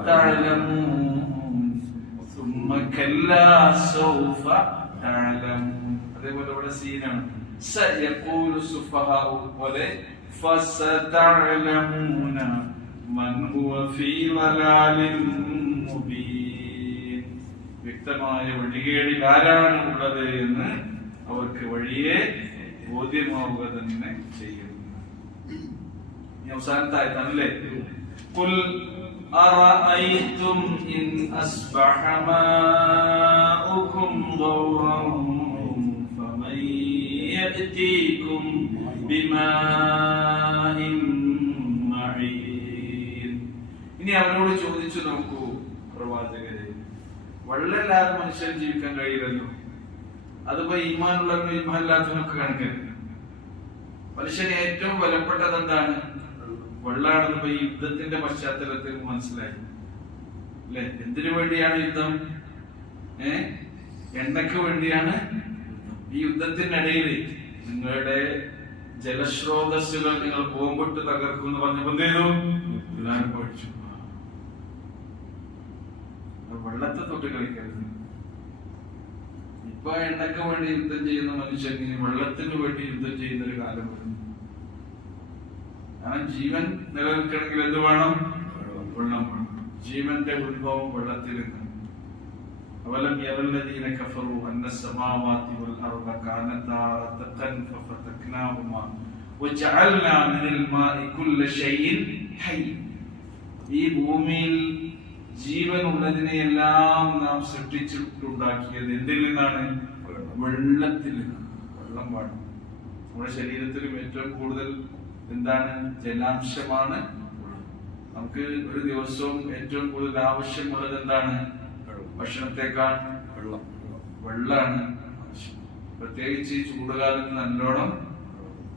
തഅലമൂൻ സുമ്മ കല്ലാ സൗഫ തഅലമൂൻ. അതേപോലെ ഇവിടെ സീനാണ്. സയഖൂലു സുഫഹാഉ പോലെ ഫസതഅലമൂന മൻ ഹുവ ഫീ ളലാലിൻ മുബീൻ. വ്യക്തമായ വഴികേടിൽ ആരാണ് ഉള്ളത് എന്ന് അവർക്ക് വഴിയെ ബോധ്യമാവുക തന്നെ ചെയ്യുന്നു. അവസാനത്തെ ആയത്താണല്ലേ. ഖുൽ അറഅയ്തും ഇൻ അസ്ബഹ മാഉകും ഗൗറൻ ഫമൻ യഅതീകും ബിമാഇൻ മഈൻ. ഇനി അവരോട് ചോദിച്ചു നോക്കൂ പ്രവാചകരെ, വെള്ളമില്ലാതെ മനുഷ്യൻ ജീവിക്കാൻ കഴിയില്ലല്ലോ. അതിപ്പോ ഈമാനുള്ളവരും ഈമാനില്ലാത്തവനൊക്കെ കണക്കിന് മനുഷ്യന് ഏറ്റവും വിലപ്പെട്ടത് എന്താണ്? വെള്ളമാണെന്ന് ഇപ്പൊ ഈ യുദ്ധത്തിന്റെ പശ്ചാത്തലത്തിൽ മനസ്സിലായി അല്ലെ. എന്തിനു വേണ്ടിയാണ് യുദ്ധം? എണ്ണയ്ക്ക് വേണ്ടിയാണ്. ഈ യുദ്ധത്തിനിടയിൽ നിങ്ങളുടെ ജലസ്രോതസ്സുകൾ നിങ്ങൾ ബോംബിട്ട് തകർക്കും എന്ന് പറഞ്ഞപ്പോ എന്ത് ചെയ്തു? എല്ലാവരും പഠിച്ചു. വെള്ളത്തെ തൊട്ട് കളിക്കരുത്. ഇപ്പൊ എണ്ണയ്ക്ക് വേണ്ടി യുദ്ധം ചെയ്യുന്ന മനുഷ്യൻ ഇനി വെള്ളത്തിന് വേണ്ടി യുദ്ധം ചെയ്യുന്ന ഒരു കാലം വരുന്നു. കാരണം ജീവൻ നിലനിൽക്കണമെങ്കിൽ എന്ത് വേണം? വെള്ളം വേണം. ജീവന്റെ ഉത്ഭവം വെള്ളത്തിൽ നിന്ന്. അവലം യറല്ലദീന കഫറു അന്ന സമാവാതി വൽ അർദ കാനതാ റതഖൻ ഫഫതക്നാഹുമാ വജഅൽനാ മിനൽ മാഇ കുല്ല ഷൈഇൻ ഹൈ. ഈ ഭൂമിയിൽ ജീവൻ ഉള്ളതിനെയെല്ലാം നാം സൃഷ്ടിച്ചിട്ടുണ്ടാക്കിയത് എന്തിൽ നിന്നാണ്? വെള്ളത്തിൽ നിന്നാണ്. വെള്ളം വേണം. നമ്മുടെ ശരീരത്തിലും ഏറ്റവും കൂടുതൽ എന്താണ്? ജലാംശമാണ്. നമുക്ക് ഒരു ദിവസവും ഏറ്റവും കൂടുതൽ ആവശ്യമുള്ളത് എന്താണ്? ഭക്ഷണത്തെക്കാൾ വെള്ളമാണ്. പ്രത്യേകിച്ച് ഈ ചൂടുകാലത്ത് നല്ലോണം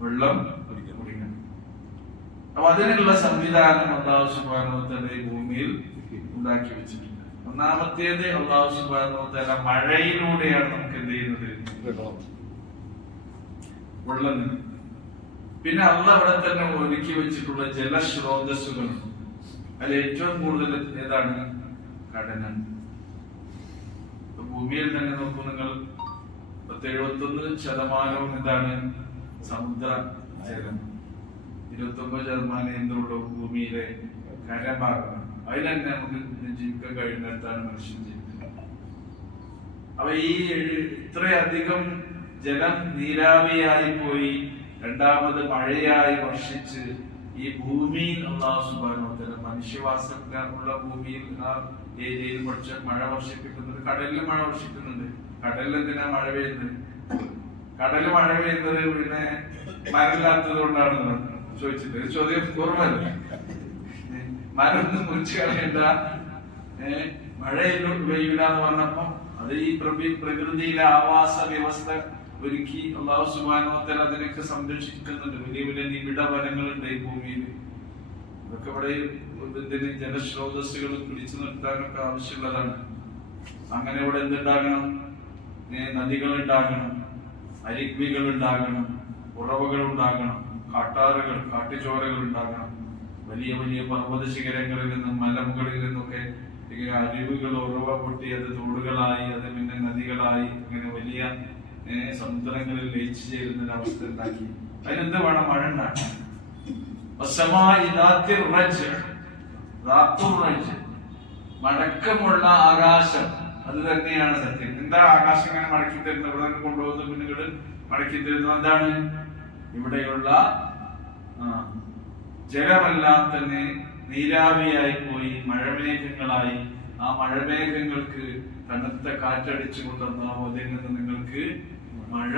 വെള്ളം കുടിക്കണം. അപ്പൊ അതിനുള്ള സംവിധാനം അല്ലാഹു സുബ്ഹാനഹു വ തആല ഈ ഭൂമിയിൽ ഉണ്ടാക്കി വെച്ചിട്ടുണ്ട്. ഒന്നാമത്തേത് അല്ലാഹു സുബ്ഹാനഹു വ തആല മഴയിലൂടെയാണ് നമുക്ക് എന്ത് ചെയ്യുന്നത്? വെള്ളം. പിന്നെ അല്ലാഹ് ഇവിടെ തന്നെ ഒരുക്കി വെച്ചിട്ടുള്ള ജലസ്രോതസ്സുകളുണ്ട്. അതിൽ ഏറ്റവും കൂടുതൽ ഏതാണ്? കടലാണ്. ഭൂമിയിൽ തന്നെ നോക്കൂ നിങ്ങൾ, 71% എന്താണ്? സമുദ്ര ജലം. 29% എന്തുള്ളൂ? ഭൂമിയിലെ കരഭാഗമാണ്. അതിൽ തന്നെ നമുക്ക് ജീവിക്കാൻ കഴിയുന്നിടത്താണ് മനുഷ്യൻ ജീവിക്കുന്നത്. അപ്പൊ ഈ ഇത്രയധികം ജലം നീരാവിയായി പോയി, രണ്ടാമത് മഴയായി വർഷിച്ച് ഈ ഭൂമിയിൽ അല്ലാഹു സുബ്ഹാനഹു വ തആല മനുഷ്യവാസമുള്ള ഭൂമിയിൽ ആ ഏരിയയിൽ മഴ വർഷിപ്പിക്കുന്നുണ്ട്. കടലിൽ മഴ വർഷിക്കുന്നുണ്ട്. കടലിൽ എന്തിനാ മഴ പെയ്യുന്നത്? കടലിൽ മഴ പെയ്യുന്നത് പിന്നെ മരമില്ലാത്തത് കൊണ്ടാണ് ചോദിച്ചിട്ട്. ഒരു ചോദ്യം ഓർമ്മല്ല. മരമൊന്നും മുറിച്ചു കളയണ്ട, മഴയിലും പെയ്യില്ല എന്ന് പറഞ്ഞപ്പോ അത് ഈ പ്രകൃതിയിലെ ആവാസ വ്യവസ്ഥ ഒരുക്കി അല്ലാഹു സുബ്ഹാനഹു വ തആല അതിനൊക്കെ സംരക്ഷിക്കുന്നുണ്ട്. വലിയ വലിയ നിബിഡ വനങ്ങളുണ്ട് ഈ ഭൂമിയിൽ. ഇതൊക്കെ ഇവിടെ ഇതിന് ജലസ്രോതസ്സുകൾ പിടിച്ചു നിർത്താനൊക്കെ ആവശ്യമുള്ളതാണ്. അങ്ങനെ ഇവിടെ എന്തുണ്ടാകണം? നദികൾ ഉണ്ടാകണം, അരുവികൾ ഉണ്ടാകണം, ഉറവകൾ ഉണ്ടാകണം, കാട്ടാറുകൾ, കാട്ടുചോരകൾ ഉണ്ടാകണം. വലിയ വലിയ പർവ്വത ശിഖരങ്ങളിൽ നിന്നും മലമുകളിൽ നിന്നൊക്കെ അരുവികൾ ഉറവ പൊട്ടി അത് തോടുകളായി, അത് പിന്നെ നദികളായി, അങ്ങനെ വലിയ സമുദ്രങ്ങളിൽ ലയിച്ചു ചേരുന്ന ഒരു അവസ്ഥ ഉണ്ടാക്കി. അതിനെന്ത് വേണം? മഴ ഉണ്ടാക്കണം. മടക്കമുള്ള ആകാശം, അത് തന്നെയാണ് സത്യം. എന്താ ആകാശം ഇങ്ങനെ മടക്കി തരുന്നത്? ഇവിടെ നിന്ന് കൊണ്ടുപോകുന്ന കുഞ്ഞുങ്ങൾ മടക്കി തരുന്നത് എന്താണ്? ഇവിടെയുള്ള ജലമെല്ലാം തന്നെ നീരാവിയായി പോയി മഴമേഘങ്ങളായി. ആ മഴമേഘങ്ങൾക്ക് തണുത്ത കാറ്റടിച്ചു കൊണ്ടുവന്ന അതിൽ നിന്ന് നിങ്ങൾക്ക് മഴ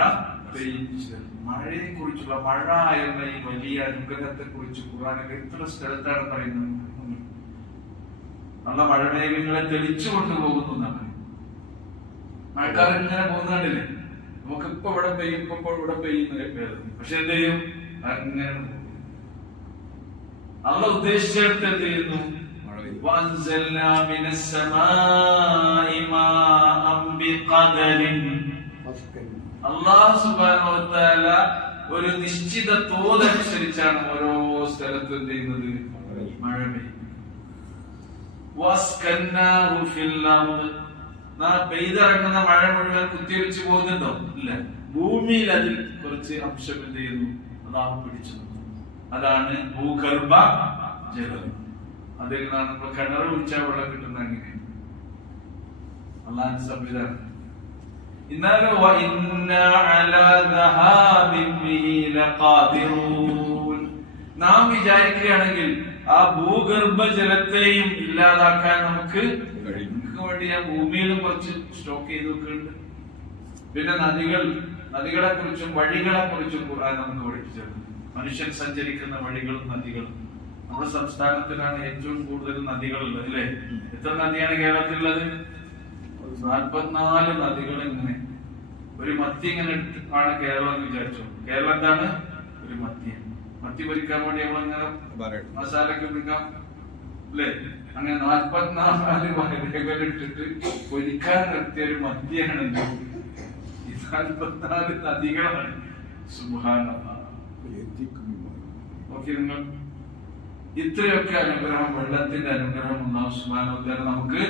പെയ്യിച്ചു. മഴയെ കുറിച്ചുള്ള മഴ എന്ന ഈ വലിയ അനുഗ്രഹത്തെ കുറിച്ച് ഖുർആനിൽ എത്ര സ്ഥലത്താണ് പറയുന്നത്? നല്ല മഴമേഘങ്ങളെ തെളിച്ചു കൊണ്ടുപോകുന്നു എന്നാണ്. മഴക്കാലം ഇങ്ങനെ പോകുന്നതല്ലേ, നമുക്ക് ഇപ്പൊ ഇവിടെ പെയ്യും, ഇപ്പൊ ഇവിടെ പെയ്യുന്ന. പക്ഷെ എന്ത് ചെയ്യും? അങ്ങനെ അള്ള ഉദ്ദേശിച്ചെടുത്ത് എന്ത് ചെയ്യുന്നു? അല്ലാഹു സുബ്ഹാനഹു വ തആല ഒരു നിശ്ചിത തോതനുസരിച്ചാണ് ഓരോ സ്ഥലത്തും എന്ത് ചെയ്യുന്നത്? മഴ പെയ്യുന്നത്. പെയ്തിറങ്ങുന്ന മഴ മുഴുവൻ കുത്തിയൊലിച്ചു പോകുന്നുണ്ടോ? ഇല്ല. ഭൂമിയിൽ അതിൽ കുറച്ച് അംശം എന്ത് ചെയ്യുന്നു? അള്ളാഹു പിടിച്ചു. അതാണ് ഭൂഗർഭ ജലം. അതിൽ നിന്നാണ് നമ്മൾ കിണർ കുടിച്ചാൽ വെള്ളം കിട്ടുന്ന. അങ്ങനെ അള്ളാഹുവിന്റെ സംവിധാനം. നാം വിചാരിക്കുകയാണെങ്കിൽ ആ ഭൂഗർഭ ജലത്തെയും ഇല്ലാതാക്കാൻ നമുക്ക് വേണ്ടി ആ ഭൂമിയിലും കുറച്ച് സ്റ്റോക്ക് ചെയ്ത് വെക്കുന്നുണ്ട്. പിന്നെ നദികളെ കുറിച്ചും വഴികളെ കുറിച്ചും ഖുർആൻ നമുക്ക് പഠിപ്പിച്ചിട്ടുണ്ട്. മനുഷ്യൻ സഞ്ചരിക്കുന്ന വഴികളും നദികളും. നമ്മുടെ സംസ്ഥാനത്തിലാണ് ഏറ്റവും കൂടുതൽ നദികളുള്ളത് അല്ലേ? എത്ര നദിയാണ് കേരളത്തിലുള്ളത്? 44 നദികൾ. ഇങ്ങനെ ഒരു മത്തി ഇങ്ങനെ ആണ് കേരളം എന്ന് വിചാരിച്ചു. കേരളം എന്താണ്? ഒരു മത്തി. മത്തി പൊരിക്കാൻ വേണ്ടി നമ്മളിങ്ങനെ മസാലയൊക്കെ പിടിക്കാം അല്ലേ? അങ്ങനെ 44 വരകൾ ഇട്ടിട്ട് പൊരിക്കാൻ നിർത്തിയ ഒരു മത്തിയാണ്. 44 നദികളാണ്. സുബ്ഹാനല്ലാഹ്. ഓക്കെ, നിങ്ങൾ ഇത്രയൊക്കെ അനുഗ്രഹം, വെള്ളത്തിന്റെ അനുഗ്രഹം അല്ലാഹു സുബ്ഹാനഹു വ തആല നമുക്ക്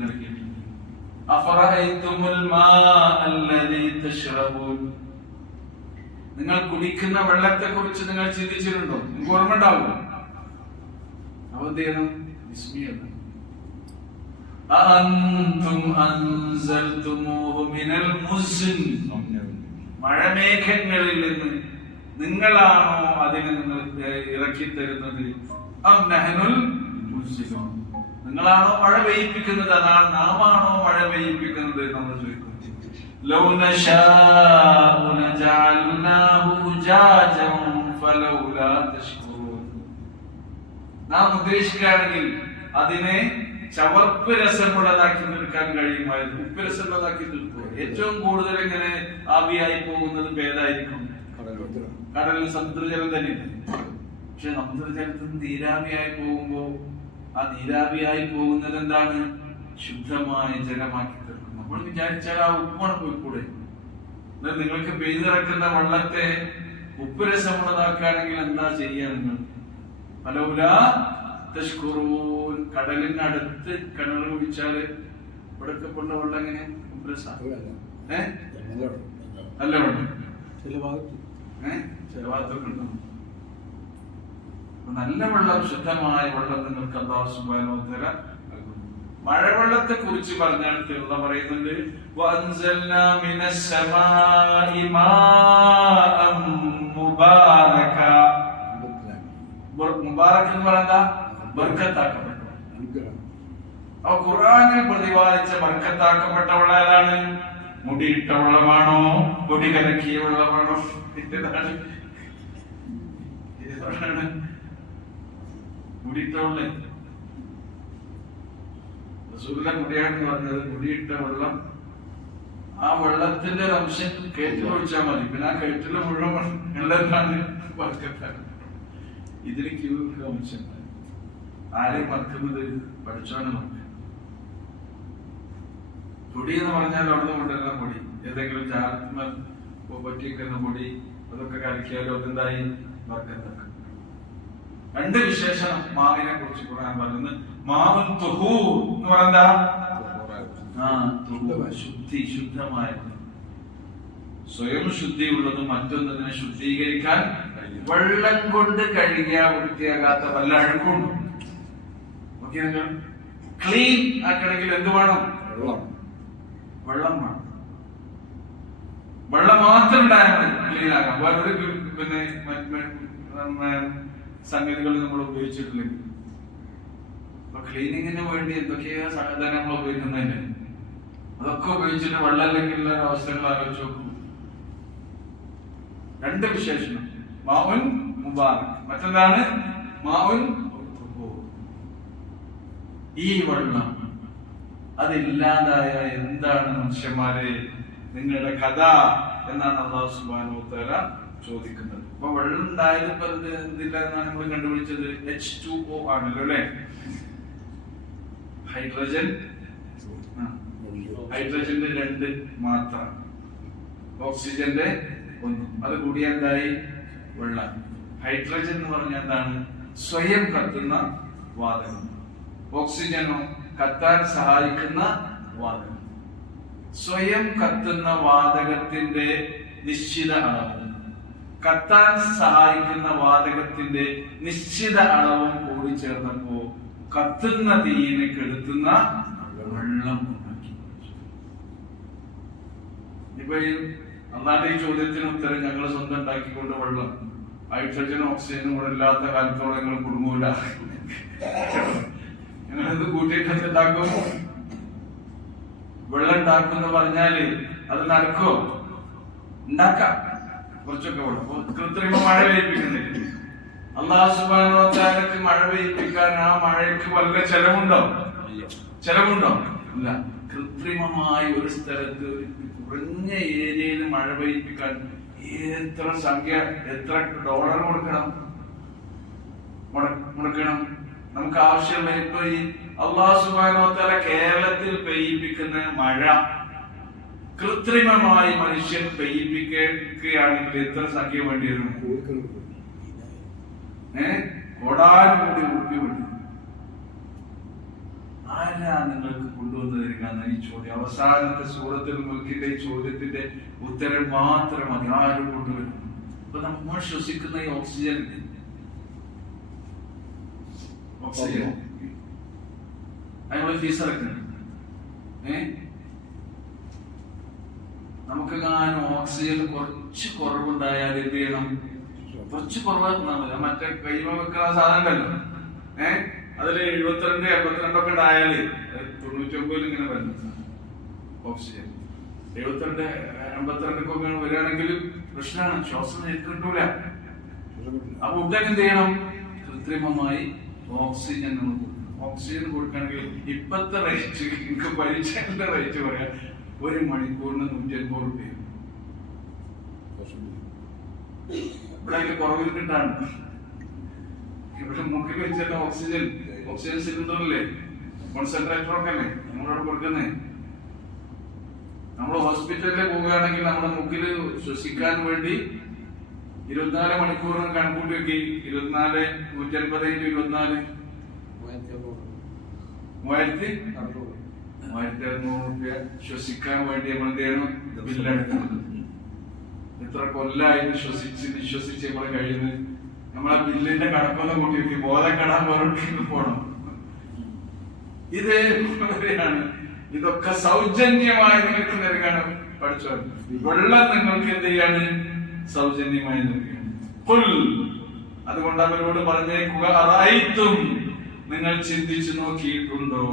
നൽകിയിട്ടുണ്ട്. അഫറഅയ്തുമുൽ മാഅല്ലദീ തശ്റബൂൻ, നിങ്ങൾ കുടിക്കുന്ന വെള്ളത്തെ കുറിച്ച് നിങ്ങൾ ചിന്തിച്ചിട്ടുണ്ടോ? നിങ്ങൾക്ക് ഓർമ്മ ഉണ്ടാവും. അപ്പോൾ എന്ത് ചെയ്യണം? അഅൻതും അൻസൽതുമൂഹു മിനൽ മുസ്ൻ, മഴമേഘങ്ങളിൽ നിന്ന് നിങ്ങളാണോ അതിനെ നിങ്ങൾ ഇറക്കി തരുന്നത്? അം നഹ്നുൽ മുൻസിലൂൻ, നിങ്ങളാണോ മഴ പെയ്യിപ്പിക്കുന്നത്? അതാണ് നാമാണോ മഴ പെയ്യിപ്പിക്കുന്നത്? നമ്മൾ ചോദിക്കും. ലൗ നശാഉ ലജഅൽനാഹു ഉജാജൻ ഫലൗലാ തശ്കുറൂൻ, നാം ഉദ്ദേശിക്കുകയാണെങ്കിൽ അതിനെ ചവർപ്പ് രസമുള്ളതാക്കി തീർക്കാൻ കഴിയുമായിരുന്നു. ഉപ്പ് രസമുള്ളതാക്കി തീർക്കുക. ഏറ്റവും കൂടുതൽ ഇങ്ങനെ ആവിയായി പോകുന്നത് ഏതായിരിക്കും? കടലിൽ സമുദ്രജലം തന്നെ. പക്ഷെ സമുദ്രജലത്തിൽ നീരാവിയായി പോകുമ്പോ ആ നീരാവിയായി പോകുന്നത് എന്താണ്? ശുദ്ധമായ ജലമാക്കി തീർക്കും. നമ്മൾ വിചാരിച്ചാൽ ആ ഉപ്പാണ് പോയിക്കൂടെ? നിങ്ങൾക്ക് പെയ്തിറക്കുന്ന വെള്ളത്തെ ഉപ്പ് രസമുള്ളതാക്കുകയാണെങ്കിൽ എന്താ ചെയ്യാ നിങ്ങൾ? ഫലൗലാ തശ്കുറൂൻ, കടലിനടുത്ത് കിണർ കുടിച്ചാല് ഇവിടൊക്കെ കൊണ്ട വെള്ളം എങ്ങനെ? ഉപ്പ് രസം നല്ല വെള്ളം ചില ഭാഗത്തൊക്കെ ഉണ്ടാവും. നല്ല വെള്ളം, ശുദ്ധമായ വെള്ളം നിങ്ങൾക്ക് അല്ലാഹു സുബ്ഹാനഹു വ തആല നൽകുന്നു. മഴവെള്ളത്തെ കുറിച്ച് പറഞ്ഞാൽ പറയുന്നുണ്ട്, വഅൻസൽനാ മിനസ് സമാഇ മാഅൻ മുബാറക. മുബാറക് എന്ന് പറഞ്ഞാൽ ബർക്കത്താക്കപ്പെട്ട. അപ്പൊ ഖുർആനിൽ പ്രതിപാദിച്ച ബർക്കത്താക്കപ്പെട്ട വെള്ളം ഏതാണ്? മുടിയിട്ട വെള്ളമാണോ? പൊടി കലക്കിയ വെള്ളമാണോ? മുടിയിട്ട വെള്ളം. റസൂലുള്ളാഹി മുടിയാണെന്ന് പറഞ്ഞത് മുടിയിട്ട വെള്ളം. ആ വെള്ളത്തിന്റെ ഒരു അംശം കയറ്റിൽ ഒഴിച്ചാൽ മതി. പിന്നെ ആ കയറ്റിൽ മുഴുവൻ വെള്ളത്തിലാണ് ബർക്കത്താക്കുന്നത്. ഇതിന് ക്യൂക്ക് അംശം. ആരെയും മറക്കുന്നത്? പഠിച്ചോനെ മറക്കുക. പൊടി എന്ന് പറഞ്ഞാൽ അവിടെ കൊണ്ടുവരുന്ന പൊടി, ഏതെങ്കിലും ജാഗ്രത പറ്റിക്കുന്ന പൊടി, അതൊക്കെ കലക്കിയാലും അതെന്തായി? ബർക്കത്താക്കും. രണ്ട് വിശേഷണം മാവിനെ കുറിച്ച് ഖുർആൻ പറയുന്നത്. മാവുൻ തുഹൂർ എന്ന് പറഞ്ഞാ ശുദ്ധി, ശുദ്ധമായത്. സ്വയം ശുദ്ധിയുള്ളതും മറ്റൊന്നതിനെ ശുദ്ധീകരിക്കാൻ വെള്ളം കൊണ്ട് കഴുകിയ വൃത്തിയാകാത്ത വല്ല അഴുക്കുണ്ട്. ഓക്കെ, നിങ്ങൾ ക്ലീൻ ആക്കണമെങ്കിൽ എന്ത് വേണം? വെള്ളം വേണം. വെള്ളം മാത്രം ഉണ്ടായാൽ മതി ക്ലീൻ ആക്കാം. വേറൊരു പിന്നെ സംഗതികൾ നമ്മൾ ഉപയോഗിച്ചിട്ടില്ലെങ്കിൽ. അപ്പൊ ക്ലീനിങ്ങിന് വേണ്ടി എന്തൊക്കെയോ സാധനം നമ്മൾ ഉപയോഗിക്കുന്നതിന് അതൊക്കെ ഉപയോഗിച്ചിട്ട് വെള്ളം അല്ലെങ്കിൽ അവസ്ഥകൾ ആലോചിച്ച് നോക്കും. രണ്ട് വിശേഷണം, മാവുൻ മുബാറക്, മറ്റെന്താണ് മാവുൻ. ഈ വെള്ളം അതില്ലാതായ എന്താണ് മനുഷ്യന്മാരെ നിങ്ങളുടെ കഥ എന്നാണ് അല്ലാഹു സുബ്ഹാനഹു വ തആല ചോദിക്കുന്നത്. അപ്പൊ വെള്ളം ഉണ്ടായത് ഇപ്പൊ എന്തില്ല എന്നാണ് നമ്മൾ കണ്ടുപിടിച്ചത്? H2O ആണല്ലോ അല്ലെ. ഹൈഡ്രജന്റെ 2 മാത്രം, ഓക്സിജന്റെ 1. അത് കൂടിയ എന്തായി? വെള്ളം. ഹൈഡ്രജൻ എന്ന് പറഞ്ഞാൽ എന്താണ്? സ്വയം കത്തുന്ന വാതകം. ഓക്സിജനോ കത്താൻ സഹായിക്കുന്ന വാതകം. സ്വയം കത്തുന്ന വാതകത്തിന്റെ നിശ്ചിത അളവും കത്താൻ സഹായിക്കുന്ന വാതകത്തിന്റെ നിശ്ചിത അളവും കൂടി ചേർന്നപ്പോ കത്തുന്ന തീയിനെ കെടുത്തുന്ന വെള്ളം ഉണ്ടാക്കി. ഇപ്പൊ ഈ അന്നാന്റെ ഈ ചോദ്യത്തിന് ഉത്തരം ഞങ്ങൾ സ്വന്തം ഉണ്ടാക്കിക്കൊണ്ട് വെള്ളം, ഹൈഡ്രജനും ഓക്സിജനും കൂടെ ഇല്ലാത്ത കാലത്തോളം ഞങ്ങൾ കുടുങ്ങൂല. ഞങ്ങളിത് കൂട്ടിയിട്ട് ഉണ്ടാക്കും. വെള്ളം ഉണ്ടാക്കും എന്ന് പറഞ്ഞാല് അത് നടക്കോ? ഉണ്ടാക്കാം കുറച്ചൊക്കെ വെള്ളം. കൃത്രിമ മഴ പെയ്യിപ്പിക്കുന്നില്ല. അല്ലാഹു സുബ്ഹാനഹു വ തആലക്ക് മഴ പെയ്യിപ്പിക്കാൻ ആ മഴയ്ക്ക് വല്ല ചെലവുണ്ടോ? ചെലവുണ്ടോ? ഇല്ല. കൃത്രിമമായി ഒരു സ്ഥലത്ത് കുറഞ്ഞ ഏരിയയിൽ മഴ പെയ്യിപ്പിക്കാൻ എത്ര ഡോളർ മുടക്കണം? നമുക്ക് ആവശ്യമുള്ള ഇപ്പൊ ഈ അല്ലാഹു സുബ്ഹാനഹു വ തആല കേരളത്തിൽ പെയ്യിപ്പിക്കുന്ന മഴ കൃത്രിമമായി മനുഷ്യൻ പെയ്യിപ്പിക്കുകയാണെങ്കിൽ എത്ര സംഖ്യ വേണ്ടി വരും? കോടാനുകൂടി ഉറുപ്പിക വേണ്ടി. ആരാ നിങ്ങൾക്ക് കൊണ്ടുവന്നു തരിക ഈ ചോദ്യം? അവസാനത്തെ സൂറത്തുൽ മുൽക്കിന്റെ ഈ ചോദ്യത്തിന്റെ ഉത്തരം മാത്രം മതി. ആരും കൊണ്ടുവരും? ഇപ്പൊ നമ്മൾ ശ്വസിക്കുന്ന ഈ ഓക്സിജൻ അതിനുള്ള ഫീസ് അടക്കണം. നമുക്ക് ഓക്സിജൻ കുറച്ച് കുറവുണ്ടായാൽ എന്ത് ചെയ്യണം? കുറച്ച് കുറവ് മറ്റേ കൈമ വെക്കുന്ന സാധനം ഉണ്ടല്ലോ, അതില് 72, 82 ഒക്കെ ഉണ്ടായാല് 99 ഇങ്ങനെ വരുന്നു ഓക്സിജൻ. 72, 82 ഒക്കെ വരികയാണെങ്കിൽ പ്രശ്നമാണ്, ശ്വാസം കിട്ടൂല. അപ്പൊ ഉടനെ എന്ത് ചെയ്യണം? കൃത്രിമമായി ഓക്സിജൻ കൊടുക്കണമെങ്കിൽ ഇപ്പത്തെ റേറ്റ്, എനിക്ക് പരീക്ഷയുടെ റേറ്റ് പറയാം, 1 മണിക്കൂറിന് 150 രൂപ. ഇവിടെ അതിന്റെ കുറവിൽ കിട്ടാണ്. ഇവിടെ മുക്കിൽ വെച്ചിട്ട് ഓക്സിജൻ സിലിണ്ടറല്ലേ, കോൺസെൻട്രേറ്റർ ഒക്കെ അല്ലേ നമ്മളോട് കൊടുക്കുന്നേ. നമ്മൾ ഹോസ്പിറ്റലിൽ പോവുകയാണെങ്കിൽ നമ്മുടെ മുക്കിൽ ശ്വസിക്കാൻ വേണ്ടി 24 മണിക്കൂറിന് കണക്കൂട്ടി വെക്കി. 24, 150 × 24 3600 രൂപ ശ്വസിക്കാൻ വേണ്ടി നമ്മൾ എന്ത് ചെയ്യണം? ബില്ലെടുക്കുന്നത്. എത്ര കൊല്ലായിട്ട് വിശ്വസിച്ച് നമ്മൾ കഴിയുന്നത്? നമ്മളെ ബില്ലിന്റെ കണക്കൊന്നും കൂട്ടി വെക്കി ബോധം കടാൻ പോലും പോണം. ഇതാണ്. ഇതൊക്കെ സൗജന്യമായി നിങ്ങൾക്ക് നൽകാണ് പഠിച്ചോ. വെള്ളം നിങ്ങൾക്ക് എന്ത് ചെയ്യാണ്? സൗജന്യമായി നൽകുകയാണ്. അതുകൊണ്ട് അവരോട് പറഞ്ഞേക്കുക, അറഅയ്തും, നിങ്ങൾ ചിന്തിച്ചു നോക്കിയിട്ടുണ്ടോ?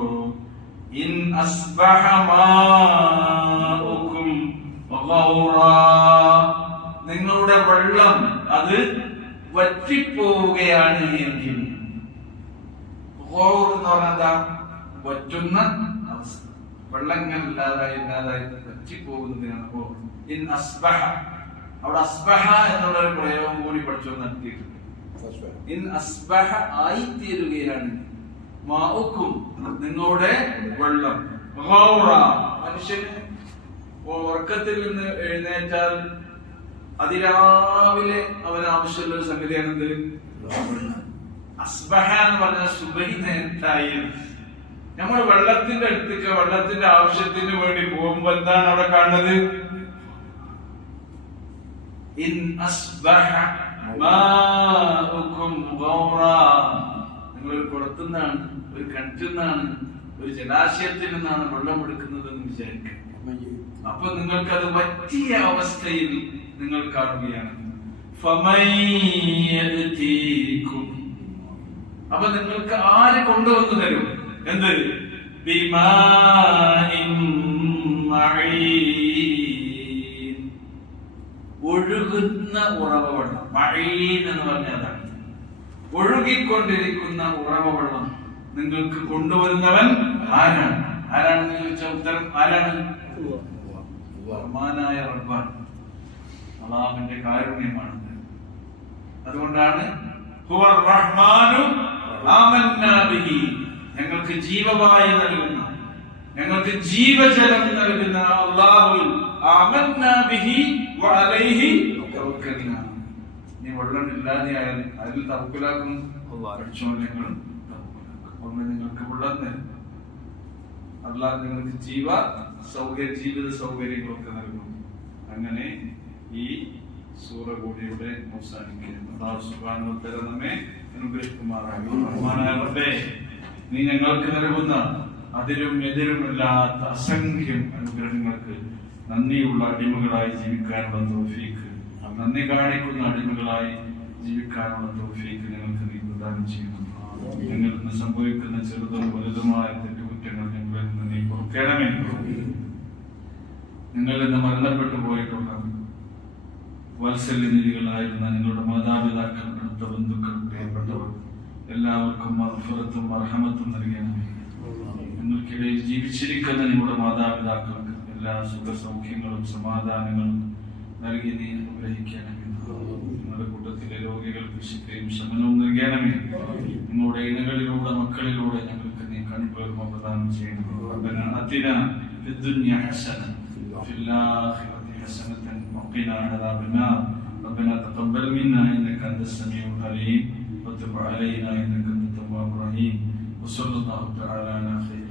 ഇൻ അസ്ബഹ മാഉകും ഗൗറാ, നിങ്ങളുടെ വെള്ളം അത് വറ്റിപ്പോവുകയാണ് എങ്കിൽ. ഗൗർ എന്ന് പറഞ്ഞാ വറ്റുന്ന അവസ്ഥ, വെള്ളങ്ങൾ ഇല്ലാതായി വറ്റിപ്പോകുന്നതിനാണ് ഗൗർ. ഇൻ അസ്ബഹ, അവിടെ അസ്ബഹ എന്നുള്ള ഒരു പ്രയോഗം കൂടി പഠിച്ചു നടത്തിയിട്ടുണ്ട്. ഇൻ അസ്ബഹ, ആയിത്തീരുകയാണ്. മാഉക്കും, നിങ്ങളുടെ വെള്ളം. ഗൗറ, മനുഷ്യന് ഉറക്കത്തിൽ നിന്ന് എഴുന്നേറ്റാൽ അതിരാവിലെ അവന് ആവശ്യമുള്ള ഒരു സംഗതിയാണെന്ത്? അസ്ബഹ എന്ന് പറഞ്ഞാൽ സുബഹി നേരത്തായി. നമ്മൾ വെള്ളത്തിന്റെ അടുത്തേക്ക് വെള്ളത്തിന്റെ ആവശ്യത്തിന് വേണ്ടി പോകുമ്പോ എന്താണ് അവിടെ കാണുന്നത്? ഇൻ അസ്ബഹ മാഉകും ഗൗറാ, നിങ്ങളൊരു കുളത്തുനിന്നാണ്, ഒരു കിണറ്റിൽ ഒരു ജലാശയത്തിൽ നിന്നാണ് വെള്ളം എടുക്കുന്നത് എന്ന് വിചാരിക്കുക. അപ്പൊ നിങ്ങൾക്കത് പറ്റിയ അവസ്ഥയിൽ നിങ്ങൾ കാണുകയാണ്. അപ്പൊ നിങ്ങൾക്ക് ആര് കൊണ്ടുവന്നു തരും? എന്ത്? ഒഴുകുന്ന ഉറവവെള്ളം. മഴീൻ എന്ന് പറഞ്ഞാൽ അതാണ്, ഒഴുകിക്കൊണ്ടിരിക്കുന്ന ഉറവവെള്ളം നിങ്ങൾക്ക് കൊണ്ടുവരുന്നവൻ ആരാണ്? ആരാണെന്ന് ചോദിച്ചാൽ ഉത്തരം ആരാണ്? റഹ്മാനായ റബ്ബാണ്. അല്ലാഹുവിന്റെ കാരുണ്യമാണ്. അതുകൊണ്ടാണ് ഹുവർ റഹ്മാനു ആമന്നാ ബിഹി, ഞങ്ങൾക്ക് ജീവവായു നൽകുന്ന, ഞങ്ങൾക്ക് ജീവജലം നൽകുന്ന അല്ലാഹുവിൽ ആമന്നാ ബിഹി വഅലൈഹി തവക്കൽനാ. നീ വെള്ളം ഇല്ലാതെയായാൽ അതിൽ തവക്കലാക്കും. ഞങ്ങൾ ഒന്ന് നിങ്ങൾക്ക് വെള്ളം തരും. അല്ലാഹ് നിങ്ങൾക്ക് ജീവിത സൗകര്യങ്ങളൊക്കെ നൽകും. അങ്ങനെ ഈ സൂറ കൂടിയുടെ അവസാനിക്കുന്നു. അല്ലാഹു സുബ്ഹാനഹു വ തആല നമ്മെ അനുഗ്രഹിക്കുമാറാകട്ടെ. റഹ്മാനായ റബ്ബേ, നീ ഞങ്ങൾക്ക് നൽകുന്ന അതിലും എതിരുമില്ലാത്ത അസംഖ്യം അനുഗ്രഹങ്ങൾക്ക് നന്ദിയുള്ള അടിമകളായി ജീവിക്കാനുള്ള തൗഫീഖ്, നന്ദി കാണിക്കുന്ന അടിമകളായി ജീവിക്കാനുള്ള തൗഫീഖ് ഞങ്ങൾക്ക് നീ പ്രദാനം ചെയ്യുന്നു. ഞങ്ങളിൽ നിന്ന് സംഭവിക്കുന്ന ചെറുതും വലുതുമായ തെറ്റുകുറ്റങ്ങൾ ഞങ്ങളിൽ നിന്ന് നീ പൊറുക്കണമേ. ഞങ്ങളിൽ നിന്ന് മരണപ്പെട്ടു പോയിട്ടുള്ള വാത്സല്യനിധികളായിരുന്ന ഞങ്ങളുടെ മാതാപിതാക്കൾ, അടുത്ത ബന്ധുക്കൾ, പ്രിയപ്പെട്ടവർ എല്ലാവർക്കും മഗ്ഫിറത്തും മർഹമത്തും നൽകണമേ. ഞങ്ങൾക്കിടയിൽ ജീവിച്ചിരിക്കുന്ന നിങ്ങളുടെ മാതാപിതാക്കൾക്ക് എല്ലാ സുഖ സൗഖ്യങ്ങളും സമാധാനങ്ങളും നൽകി നീ അനുഗ്രഹിക്കണമേ. നിങ്ങളുടെ കൂട്ടത്തിലെ രോഗികൾക്ക് ശിക്ഷയും ശമനവും നൽകണമേ. നിങ്ങളുടെ ഇണകളിലൂടെ മക്കളിലൂടെ ഞങ്ങൾക്ക് നീ കൺകുളിർമ പ്രദാനം ചെയ്യണമേ. റബ്ബനാ അതിനാ ഫിദ്ദുനിയ ഹസന വഫിൽ ആഖിറതി ഹസനതൻ വഖിനാ അദാബന്നാർ. ربنا تقبل منا انك انت السميع العليم وتب علينا انك انت التواب الرحيم وصلى الله تعالى على خير